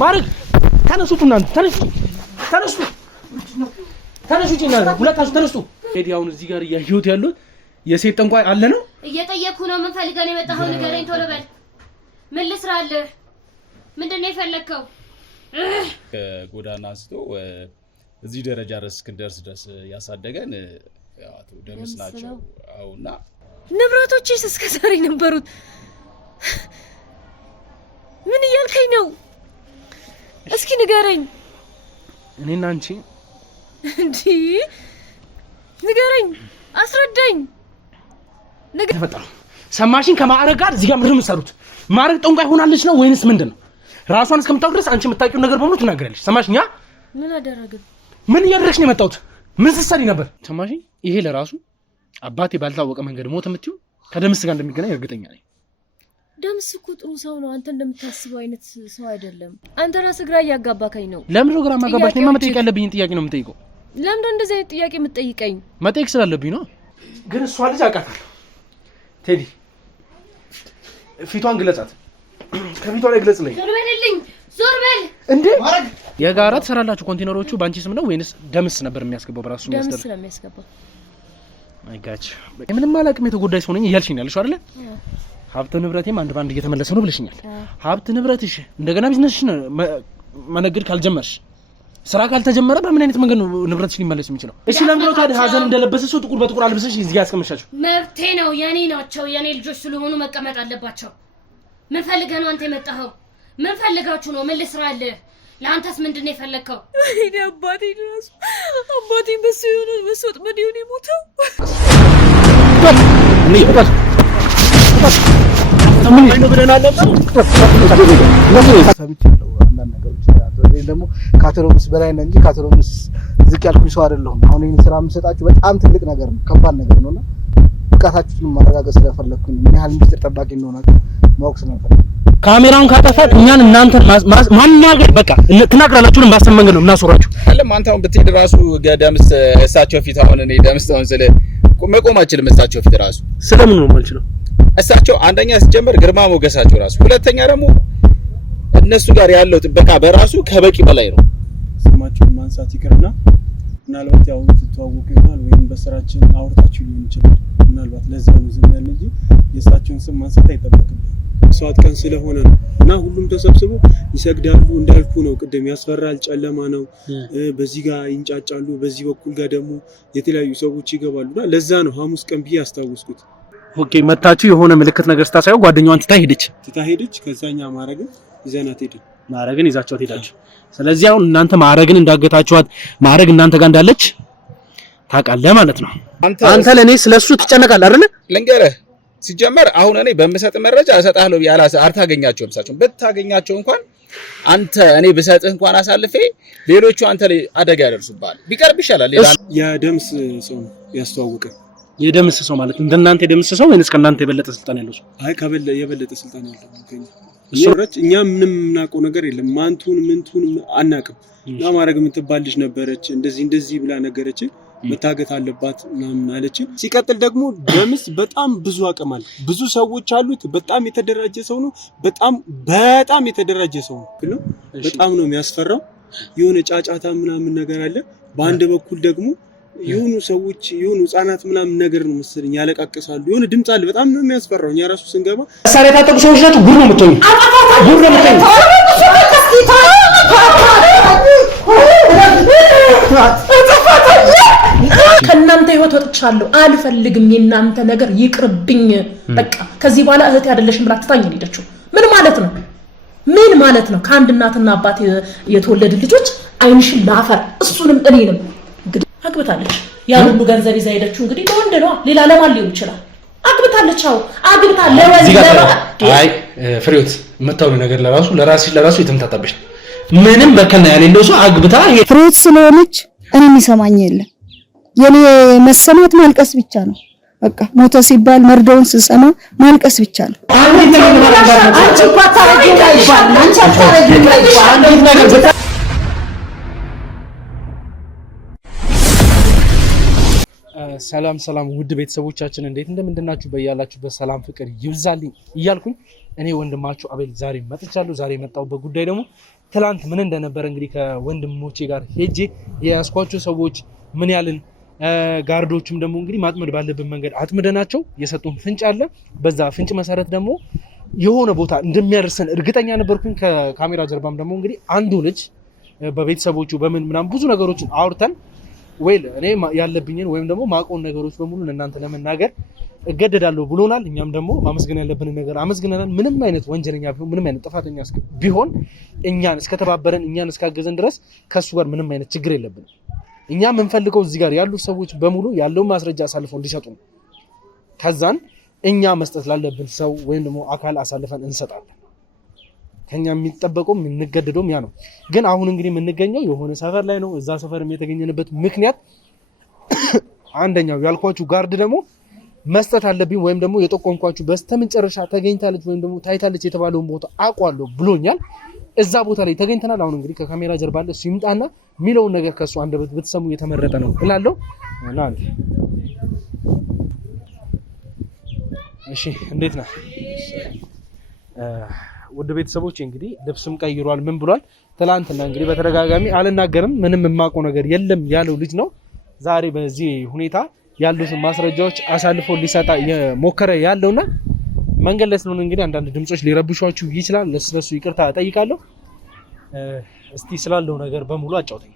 ማረግ ተነሱት እናንተ ተነሱ ጂና ሁለታችሁ ተነሱ ሄዲ አሁን እዚህ ጋር ያዩት ያሉት የሴት ጠንቋይ አለ ነው እየጠየቅኩ ነው ምን ፈልገህ ነው የመጣኸው ንገረኝ ቶሎ በል ምን ልስራልህ ምንድነው የፈለከው ጎዳና አንስቶ እዚህ ደረጃ እስክንደርስ ድረስ ያሳደገን አቶ ደምስ ናቸው አውና ንብረቶችስ እስከ ዛሬ ነበሩት ምን እያልከኝ ነው እስኪ ንገረኝ እኔና አንቺ እንዴ ንገረኝ አስረዳኝ ተፈጠረ ሰማሽን ከማዕረግ ጋር እዚህ ጋር ምንም ሰሩት ማዕረግ ጠንቋይ ሆናለች ነው ወይንስ ምንድነው ራሷን እስከምታውቅ ድረስ አንቺ የምታውቂው ነገር በሙሉ ትናገራለሽ ሰማሽኛ ምን አደረግን ምን እያደረግሽ ነው የመጣሁት ምን ስትሰሪ ነበር ሰማሽኝ ይሄ ለራሱ አባቴ ባልታወቀ መንገድ ሞተ የምትይው ከደምስ ጋር እንደሚገናኝ እርግጠኛ ነኝ ደምስ እኮ ጥሩ ሰው ነው አንተ እንደምታስበው አይነት ሰው አይደለም አንተ ራስህ ግራ ያጋባከኝ ነው ለምን ነው ግራ ማጋባሽ ነው መጠየቅ ያለብኝ ጥያቄ ነው የምጠይቀው ለምን እንደዚህ አይነት ጥያቄ የምትጠይቀኝ መጠየቅ ስላለብኝ ነው ግን እሷ ልጅ አውቃታለሁ ቴዲ ፊቷን ግለጻት ከፊቷ ላይ ግለጽልኝ ዞር በል እንዴ የጋራ ተሰራላችሁ ኮንቴነሮቹ ባንቺ ስም ነው ወይንስ ደምስ ነበር የሚያስገባው በራሱ ደምስ ነው የሚያስገባው አይ ጋች ምንም አላውቅም የተጎዳይ ሰው ነኝ እያልሽኝ ያለሽ አይደል ሀብት ንብረቴም አንድ ባንድ እየተመለሰ ነው ብለሽኛል ሀብት ንብረትሽ እንደገና ቢዝነስሽ መነገድ ካልጀመርሽ ስራ ካልተጀመረ በምን አይነት መንገድ ነው ንብረትሽ ሊመለስ የሚችለው እሺ ለምን ነው ታዲያ ሀዘን እንደለበሰ ሰው ጥቁር በጥቁር አልብሰሽ እዚህ ጋር ያስቀመሻችሁ መብቴ ነው የኔ ናቸው የኔ ልጆች ስለሆኑ መቀመጥ አለባቸው ምን ፈልገህ ነው አንተ የመጣኸው ምን ፈልጋችሁ ነው ምን ልስራልህ ለአንተስ ምንድነው የፈለከው እኔ አባቴ በሱ ይሁን በሱጥ ምን ይሁን ይሞተው እኔ ይባል ምን ነው ብለናል ሰምቻለሁ አንዳንድ ነገሮች ደግሞ ካተሮምስ በላይ ነው እንጂ ካተሮምስ ዝቅ ያልኩኝ ሰው አይደለሁም አሁን ይሄን ስራ የምሰጣችሁ በጣም ትልቅ ነገር ነው ከባድ ነገር ነውና ብቃታችሁን ማረጋገጥ ስለፈለኩኝ ምን ያህል ሚስጥር ጠባቂ እንደሆናችሁ ማወቅ ስለፈለኩ ካሜራውን ካጠፋት እኛን እናንተ ማናገር በቃ ትናገራላችሁን ባሰመንገ ነው እናስወራችሁ አይደለም አንተውን ብትሄድ ራሱ ደምስ እሳቸው ፊት አሁን እኔ ደምስ አሁን ስለ መቆማችን እሳቸው ፊት ራሱ ስለምን ነው ማልችለው እሳቸው አንደኛ ሲጀመር ግርማ ሞገሳቸው ራሱ ሁለተኛ ደግሞ እነሱ ጋር ያለው ጥበቃ በራሱ ከበቂ በላይ ነው ስማቸውን ማንሳት ይቅርና ምናልባት ያው ተተዋወቁ ይሆናል ወይም በስራችን አውርታችሁ ሊሆን ይችላል ምናልባት ለዛ ነው ዝም ያለ እንጂ የእሳቸውን ስም ማንሳት አይጠበቅም ሰዓት ቀን ስለሆነ ነው እና ሁሉም ተሰብስቦ ይሰግዳሉ እንዳልኩ ነው ቅድም ያስፈራል ጨለማ ነው በዚህ ጋር ይንጫጫሉ በዚህ በኩል ጋር ደግሞ የተለያዩ ሰዎች ይገባሉና ለዛ ነው ሐሙስ ቀን ብዬ አስታውስኩት ኦኬ መታችሁ የሆነ ምልክት ነገር ስታሳየው ጓደኛዋን ትታ ሄደች ከዛኛ ማረግን ይዘናት ሄደ ማረግን ይዛቻት ሄዳችሁ ስለዚህ አሁን እናንተ ማረግን እንዳገታችኋት ማረግ እናንተ ጋር እንዳለች ታውቃለህ ማለት ነው አንተ ለኔ ስለሱ ትጨነቃለህ አይደል ልንገርህ ሲጀመር አሁን እኔ በመሰጥ መረጃ እሰጣለሁ ያላሰ አርታገኛቸውም ሳቸው በታገኛቸው እንኳን አንተ እኔ በሰጥህ እንኳን አሳልፌ ሌሎቹ አንተ ላይ አደጋ ያደርሱባል ቢቀርብ ይሻላል የደምስ ሰው ያስተዋወቀ የደምስ ሰው ማለት እንደናንተ የደምስ ሰው ወይስ ከናንተ የበለጠ ስልጣን ያለው ሰው አይ የበለጠ ስልጣን ያለው ነው እሱረት እኛ ምንም እናውቀው ነገር የለም ምንቱን አናውቅም እና ማረግ የምትባል ልጅ ነበረች እንደዚህ ብላ ነገረች መታገት አለባት ምናምን አለች ሲቀጥል ደግሞ ደምስ በጣም ብዙ አቅም አለ ብዙ ሰዎች አሉት በጣም የተደራጀ ሰው ነው በጣም የተደራጀ ሰው ነው በጣም ነው የሚያስፈራው የሆነ ጫጫታ ምናምን ነገር አለ በአንድ በኩል ደግሞ የሆኑ ሰዎች የሆኑ ህፃናት ምናምን ነገር ነው መሰለኝ ያለቃቀሳሉ የሆነ ድምጽ አለ በጣም ነው የሚያስፈራው እኛ ራሱ ስንገባ ሳሬ ታጠቁ ሰዎች ናቸው ጉር ነው የምትሆኝ ከናንተ ህይወት ወጥቻለሁ አልፈልግም የናንተ ነገር ይቅርብኝ በቃ ከዚህ በኋላ እህቴ አይደለሽም ብላ ትታኝ ሄደችው ምን ማለት ነው ከአንድ እናትና አባት የተወለዱ ልጆች አይንሽን ላፈር እሱንም እኔንም እንግዲህ አግብታለች ያ ሁሉ ገንዘብ ይዛ ሄደችው እንግዲህ ለወንድ ነው ሌላ ለማን ሊሆን ይችላል አግብታለች አግብታ አይ ፍሬውት መታው ነገር ለራሱ የተምታጣበሽ ምንም በከና ያለው ሰው አግብታ ፍሬውት ስለሆነች እኔ የሚሰማኝ የለም የኔ መሰማት ማልቀስ ብቻ ነው በቃ ሞተ ሲባል መርዶውን ስሰማ ማልቀስ ብቻ ነው አንቺ ፓታረጂ ላይ ይባል አንቺ ፓታረጂ ላይ ይባል ሰላም ውድ ቤተሰቦቻችን እንዴት እንደምንድናችሁ በያላችሁ በሰላም ፍቅር ይብዛልኝ እያልኩኝ እኔ ወንድማችሁ አቤል ዛሬ መጥቻለሁ ዛሬ የመጣሁበት ጉዳይ ደግሞ ትላንት ምን እንደነበረ እንግዲህ ከወንድሞቼ ጋር ሄጄ የያዝኳቸው ሰዎች ምን ያልን ጋርዶችም ደግሞ እንግዲህ ማጥመድ ባለብን መንገድ አጥምደናቸው የሰጡን ፍንጭ አለ። በዛ ፍንጭ መሰረት ደግሞ የሆነ ቦታ እንደሚያደርሰን እርግጠኛ ነበርኩኝ። ከካሜራ ጀርባም ደግሞ እንግዲህ አንዱ ልጅ በቤተሰቦቹ በምን ምናምን ብዙ ነገሮችን አውርተን እኔ ያለብኝን ወይም ደግሞ ማቆን ነገሮች በሙሉ ለእናንተ ለመናገር እገደዳለሁ ብሎናል። እኛም ደግሞ ማመስገን ያለብንን ነገር አመስግነናል። ምንም አይነት ወንጀለኛ ቢሆን ምንም አይነት ጥፋተኛ ቢሆን እኛን እስከተባበረን እኛን እስካገዘን ድረስ ከሱ ጋር ምንም አይነት ችግር የለብንም። እኛ የምንፈልገው እዚህ ጋር ያሉ ሰዎች በሙሉ ያለውን ማስረጃ አሳልፈው እንዲሰጡ ነው። ከዛን እኛ መስጠት ላለብን ሰው ወይም ደግሞ አካል አሳልፈን እንሰጣለን። ከኛ የሚጠበቀው የምንገደደውም ያ ነው። ግን አሁን እንግዲህ የምንገኘው የሆነ ሰፈር ላይ ነው። እዛ ሰፈር የተገኘንበት ምክንያት አንደኛው ያልኳችሁ ጋርድ ደግሞ መስጠት አለብኝ ወይም ደግሞ የጠቆምኳችሁ በስተመጨረሻ ተገኝታለች ወይም ደግሞ ታይታለች የተባለውን ቦታ አውቋለሁ ብሎኛል። እዛ ቦታ ላይ ተገኝተናል። አሁን እንግዲህ ከካሜራ ጀርባ አለ፣ እሱ ይምጣና የሚለውን ነገር ከሱ አንደበት ብትሰሙ እየተመረጠ ነው እላለሁ። እሺ እንዴት ነህ? ውድ ቤተሰቦች እንግዲህ ልብስም ቀይሯል፣ ምን ብሏል። ትላንትና እንግዲህ በተደጋጋሚ አልናገርም ምንም የማውቀው ነገር የለም ያለው ልጅ ነው። ዛሬ በዚህ ሁኔታ ያሉትን ማስረጃዎች አሳልፎ ሊሰጣ የሞከረ ያለውና መንገድ ላይ ስለሆነ እንግዲህ አንዳንድ ድምጾች ሊረብሿችሁ ይችላል። ለሱ ይቅርታ እጠይቃለሁ። እስቲ ስላለው ነገር በሙሉ አጫውተኝ።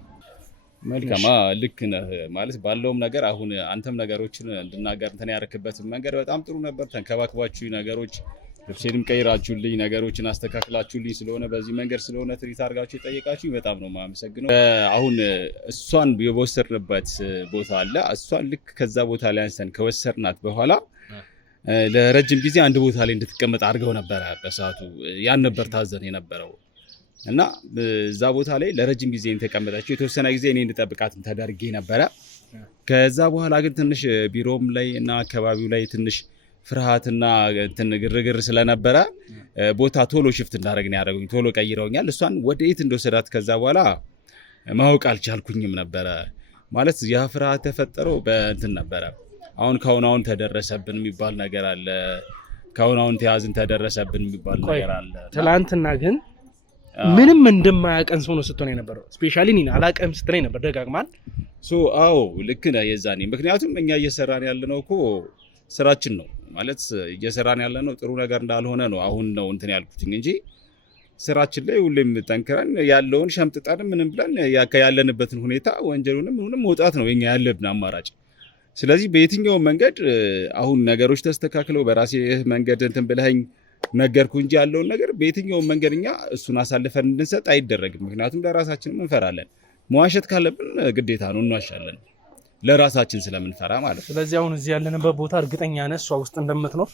መልካም ልክ ነህ ማለት ባለውም ነገር አሁን አንተም ነገሮችን እንድናገር እንትን ያረክበትን መንገድ በጣም ጥሩ ነበር። ተንከባክባችሁ ነገሮች ልብሴንም ቀይራችሁልኝ ነገሮችን አስተካክላችሁልኝ ስለሆነ በዚህ መንገድ ስለሆነ ትሪት አድርጋችሁ የጠየቃችሁኝ በጣም ነው የማመሰግነው። አሁን እሷን የወሰድንበት ቦታ አለ። እሷን ልክ ከዛ ቦታ ላይ አንስተን ከወሰድናት በኋላ ለረጅም ጊዜ አንድ ቦታ ላይ እንድትቀመጥ አድርገው ነበረ። በሰዓቱ ያን ነበር ታዘን የነበረው እና እዛ ቦታ ላይ ለረጅም ጊዜ ተቀመጠችው። የተወሰነ ጊዜ እኔ እንድጠብቃት ተደርጌ ነበረ። ከዛ በኋላ ግን ትንሽ ቢሮም ላይ እና አካባቢው ላይ ትንሽ ፍርሃትና ግርግር ስለነበረ ቦታ ቶሎ ሽፍት እንዳደረግን ያደረጉኝ ቶሎ ቀይረውኛል። እሷን ወደ የት እንደወሰዳት ከዛ በኋላ ማወቅ አልቻልኩኝም ነበረ። ማለት ያ ፍርሃት ተፈጠረው በእንትን ነበረ። አሁን ተደረሰብን የሚባል ነገር አለ። አሁን ተያዝን ተደረሰብን የሚባል ነገር አለ። ትላንትና ግን ምንም እንደማያቀን ሰው ነው ስትሆን የነበረው። ስፔሻሊ እኔ አላቀም ስትለኝ ነበር ደጋግማል። አዎ ልክ ነህ የዛኔ። ምክንያቱም እኛ እየሰራን ያለነው እኮ ስራችን ነው ማለት እየሰራን ያለነው ጥሩ ነገር እንዳልሆነ ነው አሁን ነው እንትን ያልኩትኝ እንጂ ስራችን ላይ ሁሌም ጠንክረን ያለውን ሸምጥጠን ምንም ብለን ያለንበትን ሁኔታ ወንጀሉንም ምንም መውጣት ነው የኛ ያለብን አማራጭ። ስለዚህ በየትኛው መንገድ አሁን ነገሮች ተስተካክለው በራሴ መንገድ እንትን ብለኸኝ ነገርኩ እንጂ ያለውን ነገር በየትኛው መንገድ እኛ እሱን አሳልፈን እንድንሰጥ አይደረግም። ምክንያቱም ለራሳችንም እንፈራለን። መዋሸት ካለብን ግዴታ ነው እንዋሻለን፣ ለራሳችን ስለምንፈራ ማለት ነው። ስለዚህ አሁን እዚህ ያለንበት ቦታ እርግጠኛ ነህ እሷ ውስጥ እንደምትኖር?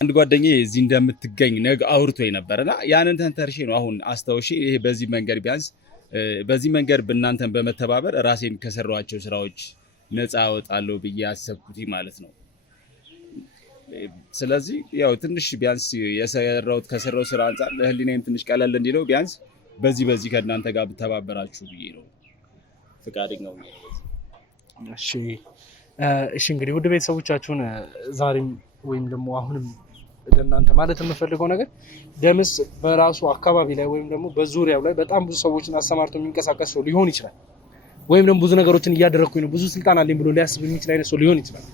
አንድ ጓደኛዬ እዚህ እንደምትገኝ ነገ አውርቶኝ ነበርና ያንን ተንተርሼ ነው አሁን አስታውሼ ይሄ በዚህ መንገድ ቢያንስ በዚህ መንገድ በእናንተን በመተባበር ራሴን ከሰራኋቸው ስራዎች ነፃ አወጣለሁ ብዬ አሰብኩት ማለት ነው። ስለዚህ ያው ትንሽ ቢያንስ የሰራሁት ከሰራው ስራ አንፃር ለህሊናዬም ትንሽ ቀለል እንዲለው ቢያንስ በዚህ ከእናንተ ጋር ብተባበራችሁ ብዬ ነው ፍቃደኛው። እሺ እንግዲህ ውድ ቤተሰቦቻችሁን ዛሬም ወይም ደግሞ አሁንም ለእናንተ ማለት የምፈልገው ነገር ደምስ በራሱ አካባቢ ላይ ወይም ደግሞ በዙሪያው ላይ በጣም ብዙ ሰዎችን አሰማርቶ የሚንቀሳቀስ ሰው ሊሆን ይችላል። ወይም ደግሞ ብዙ ነገሮችን እያደረግኩኝ ነው ብዙ ስልጣን አለኝ ብሎ ሊያስብ የሚችል አይነት ሰው ሊሆን ይችላል።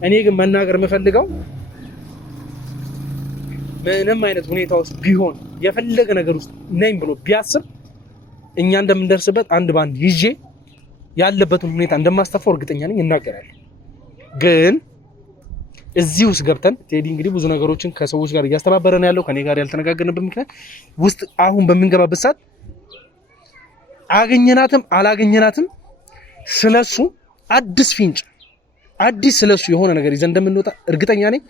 እኔ ግን መናገር የምፈልገው ምንም አይነት ሁኔታ ውስጥ ቢሆን የፈለገ ነገር ውስጥ ነኝ ብሎ ቢያስብ እኛ እንደምንደርስበት አንድ ባንድ ይዤ ያለበትን ሁኔታ እንደማስተፋው እርግጠኛ ነኝ እናገራለሁ። ግን እዚህ ውስጥ ገብተን ቴዲ እንግዲህ ብዙ ነገሮችን ከሰዎች ጋር እያስተባበረን ያለው ከኔ ጋር ያልተነጋገርንበት ምክንያት ውስጥ አሁን በምንገባበት ሰዓት አገኘናትም አላገኘናትም ስለሱ አዲስ ፍንጭ አዲስ ስለሱ የሆነ ነገር ይዘን እንደምንወጣ እርግጠኛ ነኝ።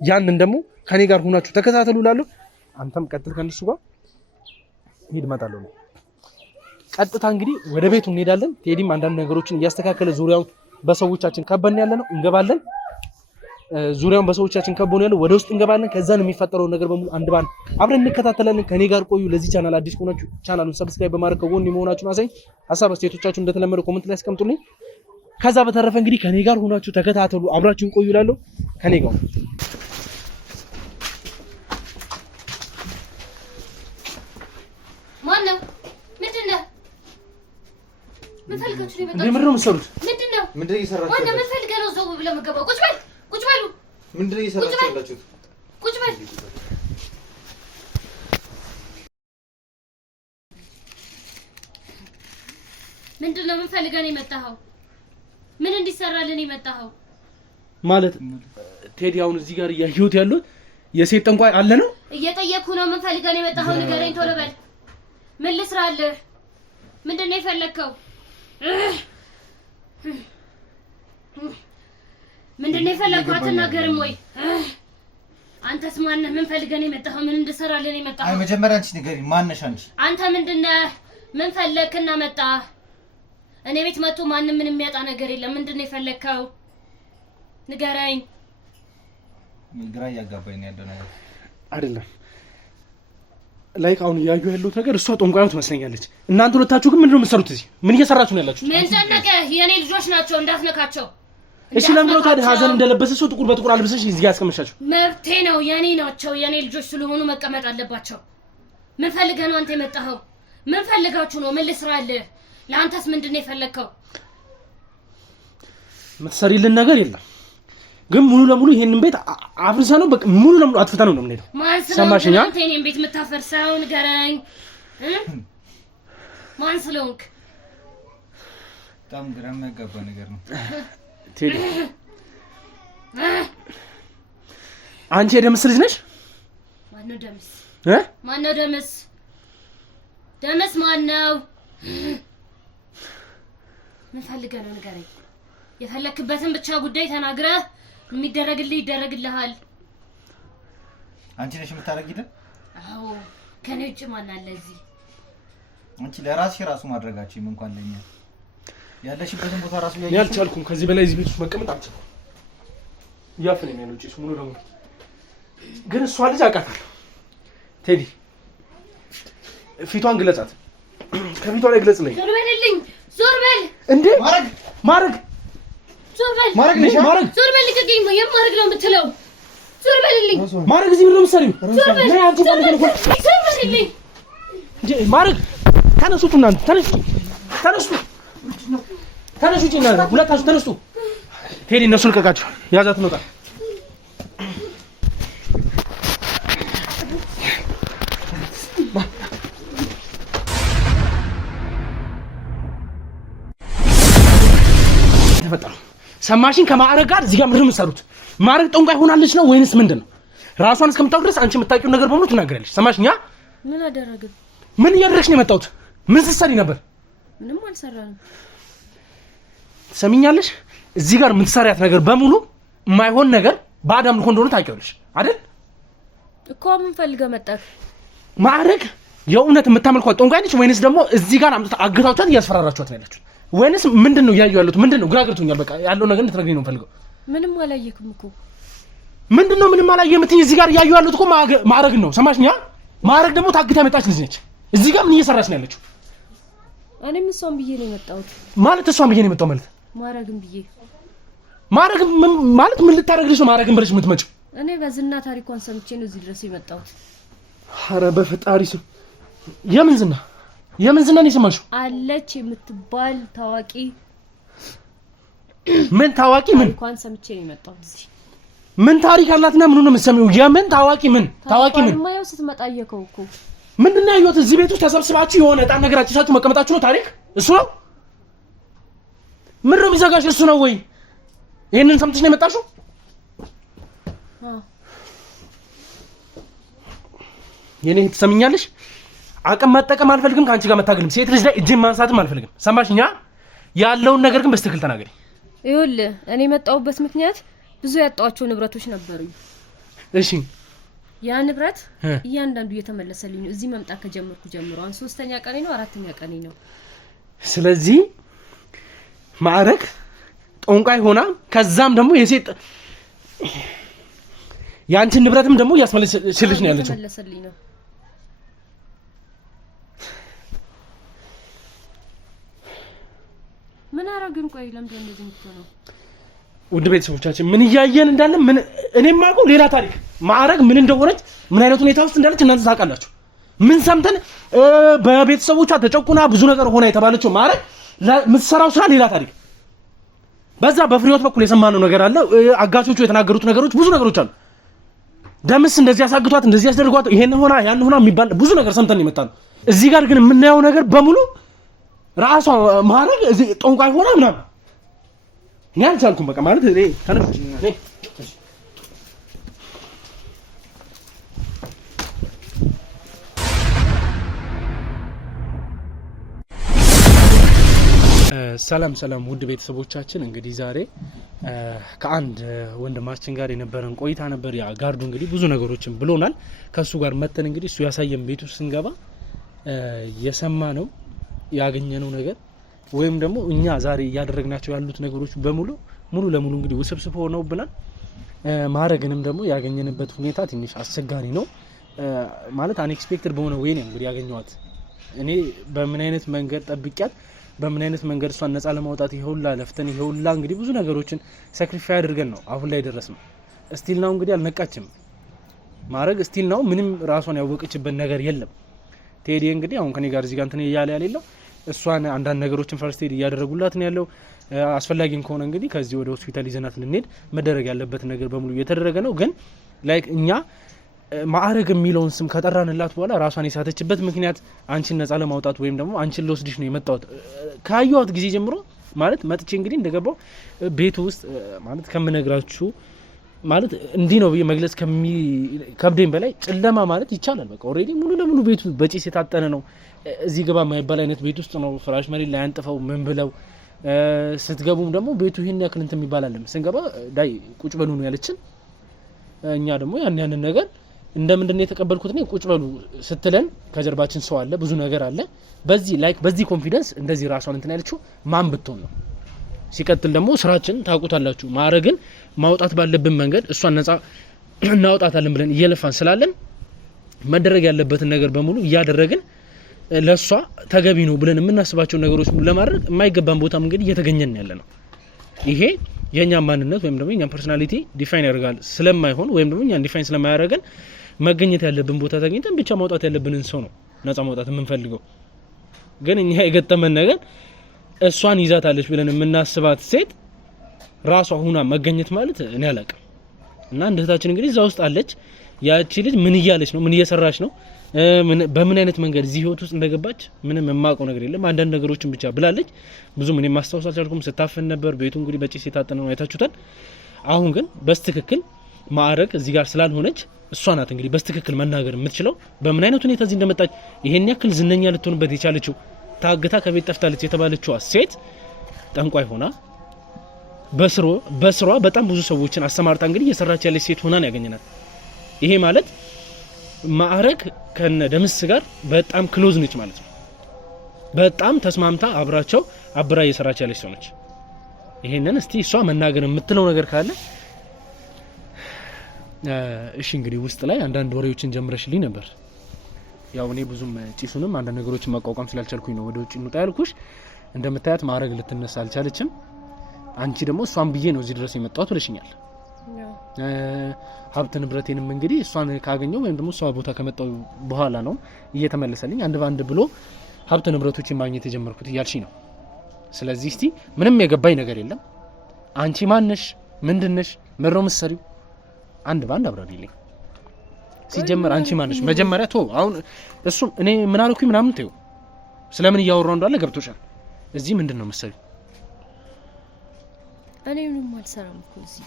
ያንን ደግሞ ከኔ ጋር ሆናችሁ ተከታተሉ እላለሁ። አንተም ቀጥል ከነሱ ጋር ሄድ እመጣለሁ። ቀጥታ እንግዲህ ወደ ቤቱ እንሄዳለን። ቴዲም አንዳንድ ነገሮችን እያስተካከለ ዙሪያውን በሰዎቻችን ከበን ያለነው እንገባለን። ዙሪያውን በሰዎቻችን ከበን ያለው ወደ ውስጥ እንገባለን። ከዛን የሚፈጠረው ነገር በሙሉ አንድ ባንድ አብረን እንከታተላለን። ከኔ ጋር ቆዩ። ለዚህ ቻናል አዲስ ሆናችሁ ቻናሉን ሰብስክራይብ በማድረግ ከጎን መሆናችሁን አሳይ። ሀሳብ አስተያየቶቻችሁን እንደተለመደው ኮሜንት ላይ አስቀምጡልኝ። ከዛ በተረፈ እንግዲህ ከኔ ጋር ሆናችሁ ተከታተሉ፣ አብራችሁን ቆዩ እላለሁ። ከኔ ጋር ማነው? ፈልጋችሁ ነው የመጣሁት? ምንድን ነው የምትሰሩት? ምንድን ነው እየሰራችሁ? ዋና ምን ፈልገህ ነው ዘው ብለህ የምትገባው? ቁጭ በል ምንድን ነው እየሰራችሁ ያላችሁት? ቁጭ በል ምንድን ነው ምን ፈልገህ ነው የመጣኸው? ምን እንዲሰራልን የመጣኸው? ማለት ቴዲ አሁን እዚህ ጋር እያየሁት ያሉት የሴት ጠንቋይ አለ ነው? እየጠየኩህ ነው። ምን ፈልገህ ነው የመጣኸው? ንገረኝ ቶሎ በል። ምን ልስራልህ? ምንድን ነው የፈለግከው? ምንድን ነው የፈለግከው? አትናገርም ወይ? አንተስ ማነህ? ምን ፈልገህ ነው የመጣኸው? ምን እንድሰራልህ ነው የመጣኸው? አይ መጀመሪያ አንቺ ንገሪኝ፣ ማን ነሽ አንቺ? አንተ ምንድን ነህ? ምን ፈለግክና መጣህ? እኔ ቤት መጥቶ ማንም ምንም የሚያጣ ነገር የለም። ምንድን ነው የፈለግከው? ንገረኝ። ግራ እያጋባኝ ያለው ነገር አይደለም። ላይክ አሁን ያዩ ያሉት ነገር እሷ ጠንቋዩ ትመስለኛለች። እናንተ ሁለታችሁ ግን ምንድነው የምትሰሩት እዚህ? ምን እየሰራችሁ ነው ያላችሁት? ምን ጨነቀህ? የኔ ልጆች ናቸው፣ እንዳትነካቸው። እሺ ለምን ነው ታዲያ ሀዘን እንደለበሰ ሰው ጥቁር በጥቁር አልብሰሽ እዚህ ጋር ያስቀመጥሻቸው? መብቴ ነው፣ የኔ ናቸው። የኔ ልጆች ስለሆኑ መቀመጥ አለባቸው። ምን ፈልገህ ነው አንተ የመጣኸው? ምን ፈልጋችሁ ነው? ምን ልስራልህ? ለአንተስ ምንድነው የፈለግከው? የምትሰሪልን ነገር የለም። ግን ሙሉ ለሙሉ ይሄንን ቤት አፍርሰ ነው በቃ ሙሉ ለሙሉ አጥፍታ ነው የምንሄደው። ሰማሽኛ? አንተ እኔን ቤት የምታፈርሰው ንገረኝ። ማን ስለሆንክ? በጣም ግራ የሚያጋባ ነገር ነው ቴዲ። አንቺ የደምስ ልጅ ነሽ? ማነው ደምስ? ማነው ደምስ? ደምስ ማነው? ምን ፈልገህ ነው ንገረኝ። የፈለክበትን ብቻ ጉዳይ ተናግረህ የሚደረግልህ ይደረግልሃል። አንቺ ነሽ የምታረጊልን? አዎ፣ ከኔ ውጭ ማን አለ እዚህ? አንቺ ለራስሽ ራሱ ማድረጋችሁ እንኳን ለኛ ያለሽበትን ቦታ ራሱ ያያችሁ። ያልቻልኩም ከዚህ በላይ እዚህ ቤት ውስጥ መቀመጥ አልችልም። ያፈነ ነው እንጂ ሙሉ ለሙሉ ግን እሷ ልጅ አውቃታለሁ። ቴዲ ፊቷን ግለጻት፣ ከፊቷ ላይ ግለጽልኝ። ዞር በልልኝ፣ ዞር በል እንዴ! ማረግ ዞር በል ማረግ ዞር በል ልቀቀኝ። የማረግ ነው የምትለው? ዞር በልልኝ። ማረግ እዚህ ምንድነው የምትሰሪው? ዞር በልልኝ እንዴ! ማረግ ተነሱ፣ እናንተ ተነሱ፣ እናንተ ሁለታችሁ ተነሱ። ቴዲ እነሱ ልቀቃቸው፣ ያዛት ነው። ተፈጠሩ ሰማሽን? ከማዕረግ ጋር እዚህ ጋር ምንድነው የምትሰሩት? ማዕረግ ጠንቋይ ሆናለች ነው ወይንስ ምንድነው? ራሷን እስከምታውቅ ድረስ አንቺ የምታውቂው ነገር በሙሉ ትናገራለች። ሰማሽኛ? ምን አደረግን? ምን እያደረግሽ ነው የመጣሁት? ምን ስትሰሪ ነበር? ምንም አልሰራንም። ትሰሚኛለሽ? እዚህ ጋር የምትሰሪያት ነገር በሙሉ የማይሆን ነገር ባዳም ልኮ እንደሆነ ታውቂያለሽ አይደል? እኮ ምን ፈልገህ መጣህ? ማዕረግ የእውነት የምታመልኳት ጠንቋይ ነች ወይንስ ደግሞ እዚህ ጋር አምጥታ አግታችኋት እያስፈራራችኋት ነው ያላችሁት? ወይንስ ምንድነው ያዩ ያሉት? ምንድነው? ግራ ገብቶኛል። በቃ ያለው ነገር እንድትነግሪኝ ነው የምፈልገው። ምንም አላየክም እኮ። ምንድነው ምንም አላየህ የምትይኝ? እዚህ ጋር ያዩ ያሉት እኮ ማዕረግ ነው። ሰማሽኛ? ማዕረግ ደግሞ ታግታ የመጣች ልጅ ነች። እዚህ ጋር ምን እየሰራች ነው ያለችው? እኔም እሷን ብዬ ነው የመጣሁት። ማለት እሷን ብዬ ነው የመጣው ማለት? ማዕረግን ብዬ። ማዕረግ ማለት ምን ልታደርግልሽ ነው ማዕረግን ብለሽ የምትመጪው? እኔ በዝና ታሪኳን ሰምቼ ነው እዚህ ድረስ የመጣሁት። ኧረ በፈጣሪ ስም የምን ዝና ነው የሰማሽው? አለች የምትባል ታዋቂ። ምን ታዋቂ? ምን ታሪኳን ሰምቼ ነው የመጣሁት እዚህ። ምን ታሪክ አላትና ምን ነው የምትሰሚው? የምን ታዋቂ? ምን ታዋቂ? ምን ማየው ስትመጣ አየከው እኮ። ምንድነው ያዩት? እዚህ ቤት ውስጥ ተሰብስባችሁ የሆነ ዕጣን ነገር አጭሳችሁ መቀመጣችሁ ነው ታሪክ? እሱ ነው? ምን ነው የሚዘጋሽ? እሱ ነው ወይ? ይሄንን ሰምተሽ ነው የመጣሽው? የኔ ትሰሚኛለሽ? አቅም መጠቀም አልፈልግም፣ ከአንቺ ጋር መታገልም፣ ሴት ልጅ ላይ እጅን ማንሳትም አልፈልግም። ሰማሽኛ? ያለውን ነገር ግን በስትክክል ተናገሪ። ይኸውልህ እኔ የመጣሁበት ምክንያት ብዙ ያጣኋቸው ንብረቶች ነበሩኝ። እሺ ያ ንብረት እያንዳንዱ እየተመለሰልኝ ነው። እዚህ መምጣት ከጀመርኩ ጀምሮ አሁን 3ኛ ቀኔ ነው፣ 4ኛ ቀኔ ነው። ስለዚህ ማዕረግ ጠንቋይ ሆና ከዛም ደግሞ የሴት ያንቺን ንብረትም ደግሞ ያስመለሰልሽ ነው ያለችው። ተመለሰልኝ ነው። ምን አረግን? ቆይ ለምን እንደዚህ የምትሆነው? ውድ ቤተሰቦቻችን ምን እያየን እንዳለ እኔም ማውቀው ሌላ ታሪክ። ማዕረግ ምን እንደሆነች ምን አይነት ሁኔታ ውስጥ እንዳለች እናንተ ታውቃላችሁ። ምን ሰምተን በቤተሰቦቿ ተጨቁና ብዙ ነገር ሆና የተባለችው ማዕረግ ለምትሰራው ስራ ሌላ ታሪክ። በዛ በፍሬዎት በኩል የሰማነው ነገር አለ። አጋቾቹ የተናገሩት ነገሮች ብዙ ነገሮች አሉ። ደምስ እንደዚህ ያሳግቷት እንደዚህ ያስደርጓት ይሄን ሆና ያን ሆና የሚባል ብዙ ነገር ሰምተን ይመጣል። እዚህ ጋር ግን የምናየው ነገር በሙሉ ራሷ ማረግ እዚህ ጦንቋይ ሆና ምናምን እኔ አልቻልኩም። በቃ ማለት እኔ ሰላም ውድ ቤተሰቦቻችን፣ እንግዲህ ዛሬ ከአንድ ወንድማችን ጋር የነበረን ቆይታ ነበር። ያ ጋርዱ እንግዲህ ብዙ ነገሮችን ብሎናል። ከሱ ጋር መተን እንግዲህ እሱ ያሳየን ቤቱ ስንገባ የሰማነው ያገኘነው ነገር ወይም ደግሞ እኛ ዛሬ እያደረግናቸው ያሉት ነገሮች በሙሉ ሙሉ ለሙሉ እንግዲህ ውስብስብ ሆነውብናል። ማረግንም ደግሞ ያገኘንበት ሁኔታ ትንሽ አስቸጋሪ ነው። ማለት አንኤክስፔክትድ በሆነ ወይ ነው እንግዲህ ያገኘዋት። እኔ በምን አይነት መንገድ ጠብቂያት በምን አይነት መንገድ እሷን ነፃ ለማውጣት ይሄውላ ለፍተን ይሄውላ እንግዲህ ብዙ ነገሮችን ሳክሪፋይ አድርገን ነው አሁን ላይ ደረስነው። ስቲል ነው እንግዲህ አልነቃችም። ማረግ ስቲል ነው ምንም ራሷን ያወቀችበት ነገር የለም። ቴዲ እንግዲህ አሁን ከኔ ጋር እዚህ ጋር እንትን እያለ ያለው እሷን አንዳንድ ነገሮችን ፈርስት ኤድ እያደረጉላት ነው ያለው። አስፈላጊም ከሆነ እንግዲህ ከዚህ ወደ ሆስፒታል ይዘናት ልንሄድ መደረግ ያለበት ነገር በሙሉ እየተደረገ ነው። ግን ላይክ እኛ ማዕረግ የሚለውን ስም ከጠራንላት በኋላ ራሷን የሳተችበት ምክንያት አንቺን ነፃ ለማውጣት ወይም ደግሞ አንቺን ልወስድሽ ነው የመጣሁት ካየኋት ጊዜ ጀምሮ ማለት መጥቼ እንግዲህ እንደገባው ቤቱ ውስጥ ማለት ከምነግራችሁ ማለት እንዲህ ነው መግለጽ ከብደኝ በላይ ጨለማ ማለት ይቻላል። በቃ ኦሬዲ ሙሉ ለሙሉ ቤቱ በጭስ የታጠነ ነው። እዚህ ገባ የማይባል አይነት ቤት ውስጥ ነው። ፍራሽ መሬት ላይ አንጥፈው ምን ብለው ስትገቡም ደግሞ ቤቱ ይሄን ያክል እንትን የሚባል አይደለም። ስንገባ ዳይ ቁጭ በሉ ነው ያለችን። እኛ ደግሞ ያንን ነገር እንደምንድነው የተቀበልኩት ነው። ቁጭ በሉ ስትለን ከጀርባችን ሰው አለ፣ ብዙ ነገር አለ። በዚህ ኮንፊደንስ እንደዚህ ራሷን እንትን ያለችው ማን ብትሆን ነው? ሲቀጥል ደግሞ ስራችን ታውቁታላችሁ። ማረግን ማውጣት ባለብን መንገድ እሷን ነፃ እናውጣታለን ብለን እየለፋን ስላለን መደረግ ያለበትን ነገር በሙሉ እያደረግን ለሷ ተገቢ ነው ብለን የምናስባቸው ነገሮች ሙሉ ለማድረግ የማይገባን ቦታም እንግዲህ እየተገኘን ያለ ነው። ይሄ የኛ ማንነት ወይም ደግሞ የኛ ፐርሰናሊቲ ዲፋይን ያደርጋል ስለማይሆን ወይም ደግሞ እኛን ዲፋይን ስለማያደርገን መገኘት ያለብን ቦታ ተገኝተን ብቻ ማውጣት ያለብንን ሰው ነው ነፃ ማውጣት የምንፈልገው። ግን እኛ የገጠመን ነገር እሷን ይዛታለች ብለን የምናስባት ሴት ራሷ ሁና መገኘት ማለት እኔ አላውቅም። እና እንደ እህታችን እንግዲህ እዛ ውስጥ አለች። ያቺ ልጅ ምን እያለች ነው? ምን እየሰራች ነው? በምን አይነት መንገድ እዚህ ህይወት ውስጥ እንደገባች ምንም የማውቀው ነገር የለም። አንዳንድ ነገሮችን ብቻ ብላለች። ብዙ ምን ማስታወስ አልቻልኩም። ስታፈን ነበር። ቤቱ እንግዲህ በጭስ የታጠነ ነው፣ አይታችሁታል። አሁን ግን በስትክክል ማዕረግ እዚህ ጋር ስላልሆነች እሷ ናት እንግዲህ በስትክክል መናገር የምትችለው በምን አይነት ሁኔታ እዚህ እንደመጣች። ይሄን ያክል ዝነኛ ልትሆንበት የቻለችው ታግታ ከቤት ጠፍታለች የተባለችው ሴት ጠንቋይ ሆና በስሯ በጣም ብዙ ሰዎችን አሰማርታ እንግዲህ እየሰራች ያለች ሴት ሆና ነው ያገኘናት። ይሄ ማለት ማዕረግ ከነ ደምስ ጋር በጣም ክሎዝ ነች ማለት ነው። በጣም ተስማምታ አብራቸው አብራ እየሰራች ያለች ሰው ነች። ይሄንን እስቲ እሷ መናገር የምትለው ነገር ካለ እሺ። እንግዲህ ውስጥ ላይ አንዳንድ ወሬዎችን ጀምረሽልኝ ነበር። ያው እኔ ብዙም ጭሱንም አንዳንድ ነገሮችን ማቋቋም ስላልቻልኩኝ ነው ወደ ውጭ እንውጣ ያልኩሽ። እንደምታያት ማዕረግ ልትነሳ አልቻለችም። አንቺ ደግሞ እሷን ብዬ ነው እዚህ ድረስ የመጣሁት ብለሽኛል። ሀብት ንብረቴንም እንግዲህ እሷን ካገኘው ወይም ደግሞ እሷ ቦታ ከመጣው በኋላ ነው እየተመለሰልኝ አንድ ባንድ ብሎ ሀብት ንብረቶችን ማግኘት የጀመርኩት እያልሽኝ ነው። ስለዚህ እስቲ ምንም የገባኝ ነገር የለም። አንቺ ማነሽ? ምንድነሽ? ምሮ ምሰሪው አንድ ባንድ አብራሪልኝ። ሲጀመር አንቺ ማነሽ? መጀመሪያ ቶ አሁን እሱ እኔ ምን አልኩኝ ምናምን ተይው። ስለምን እያወራው እንዳለ ገብቶሻል። እዚህ ምንድነው ምሰሪው? እኔ ምንም አልሰራም እኮ እዚህ።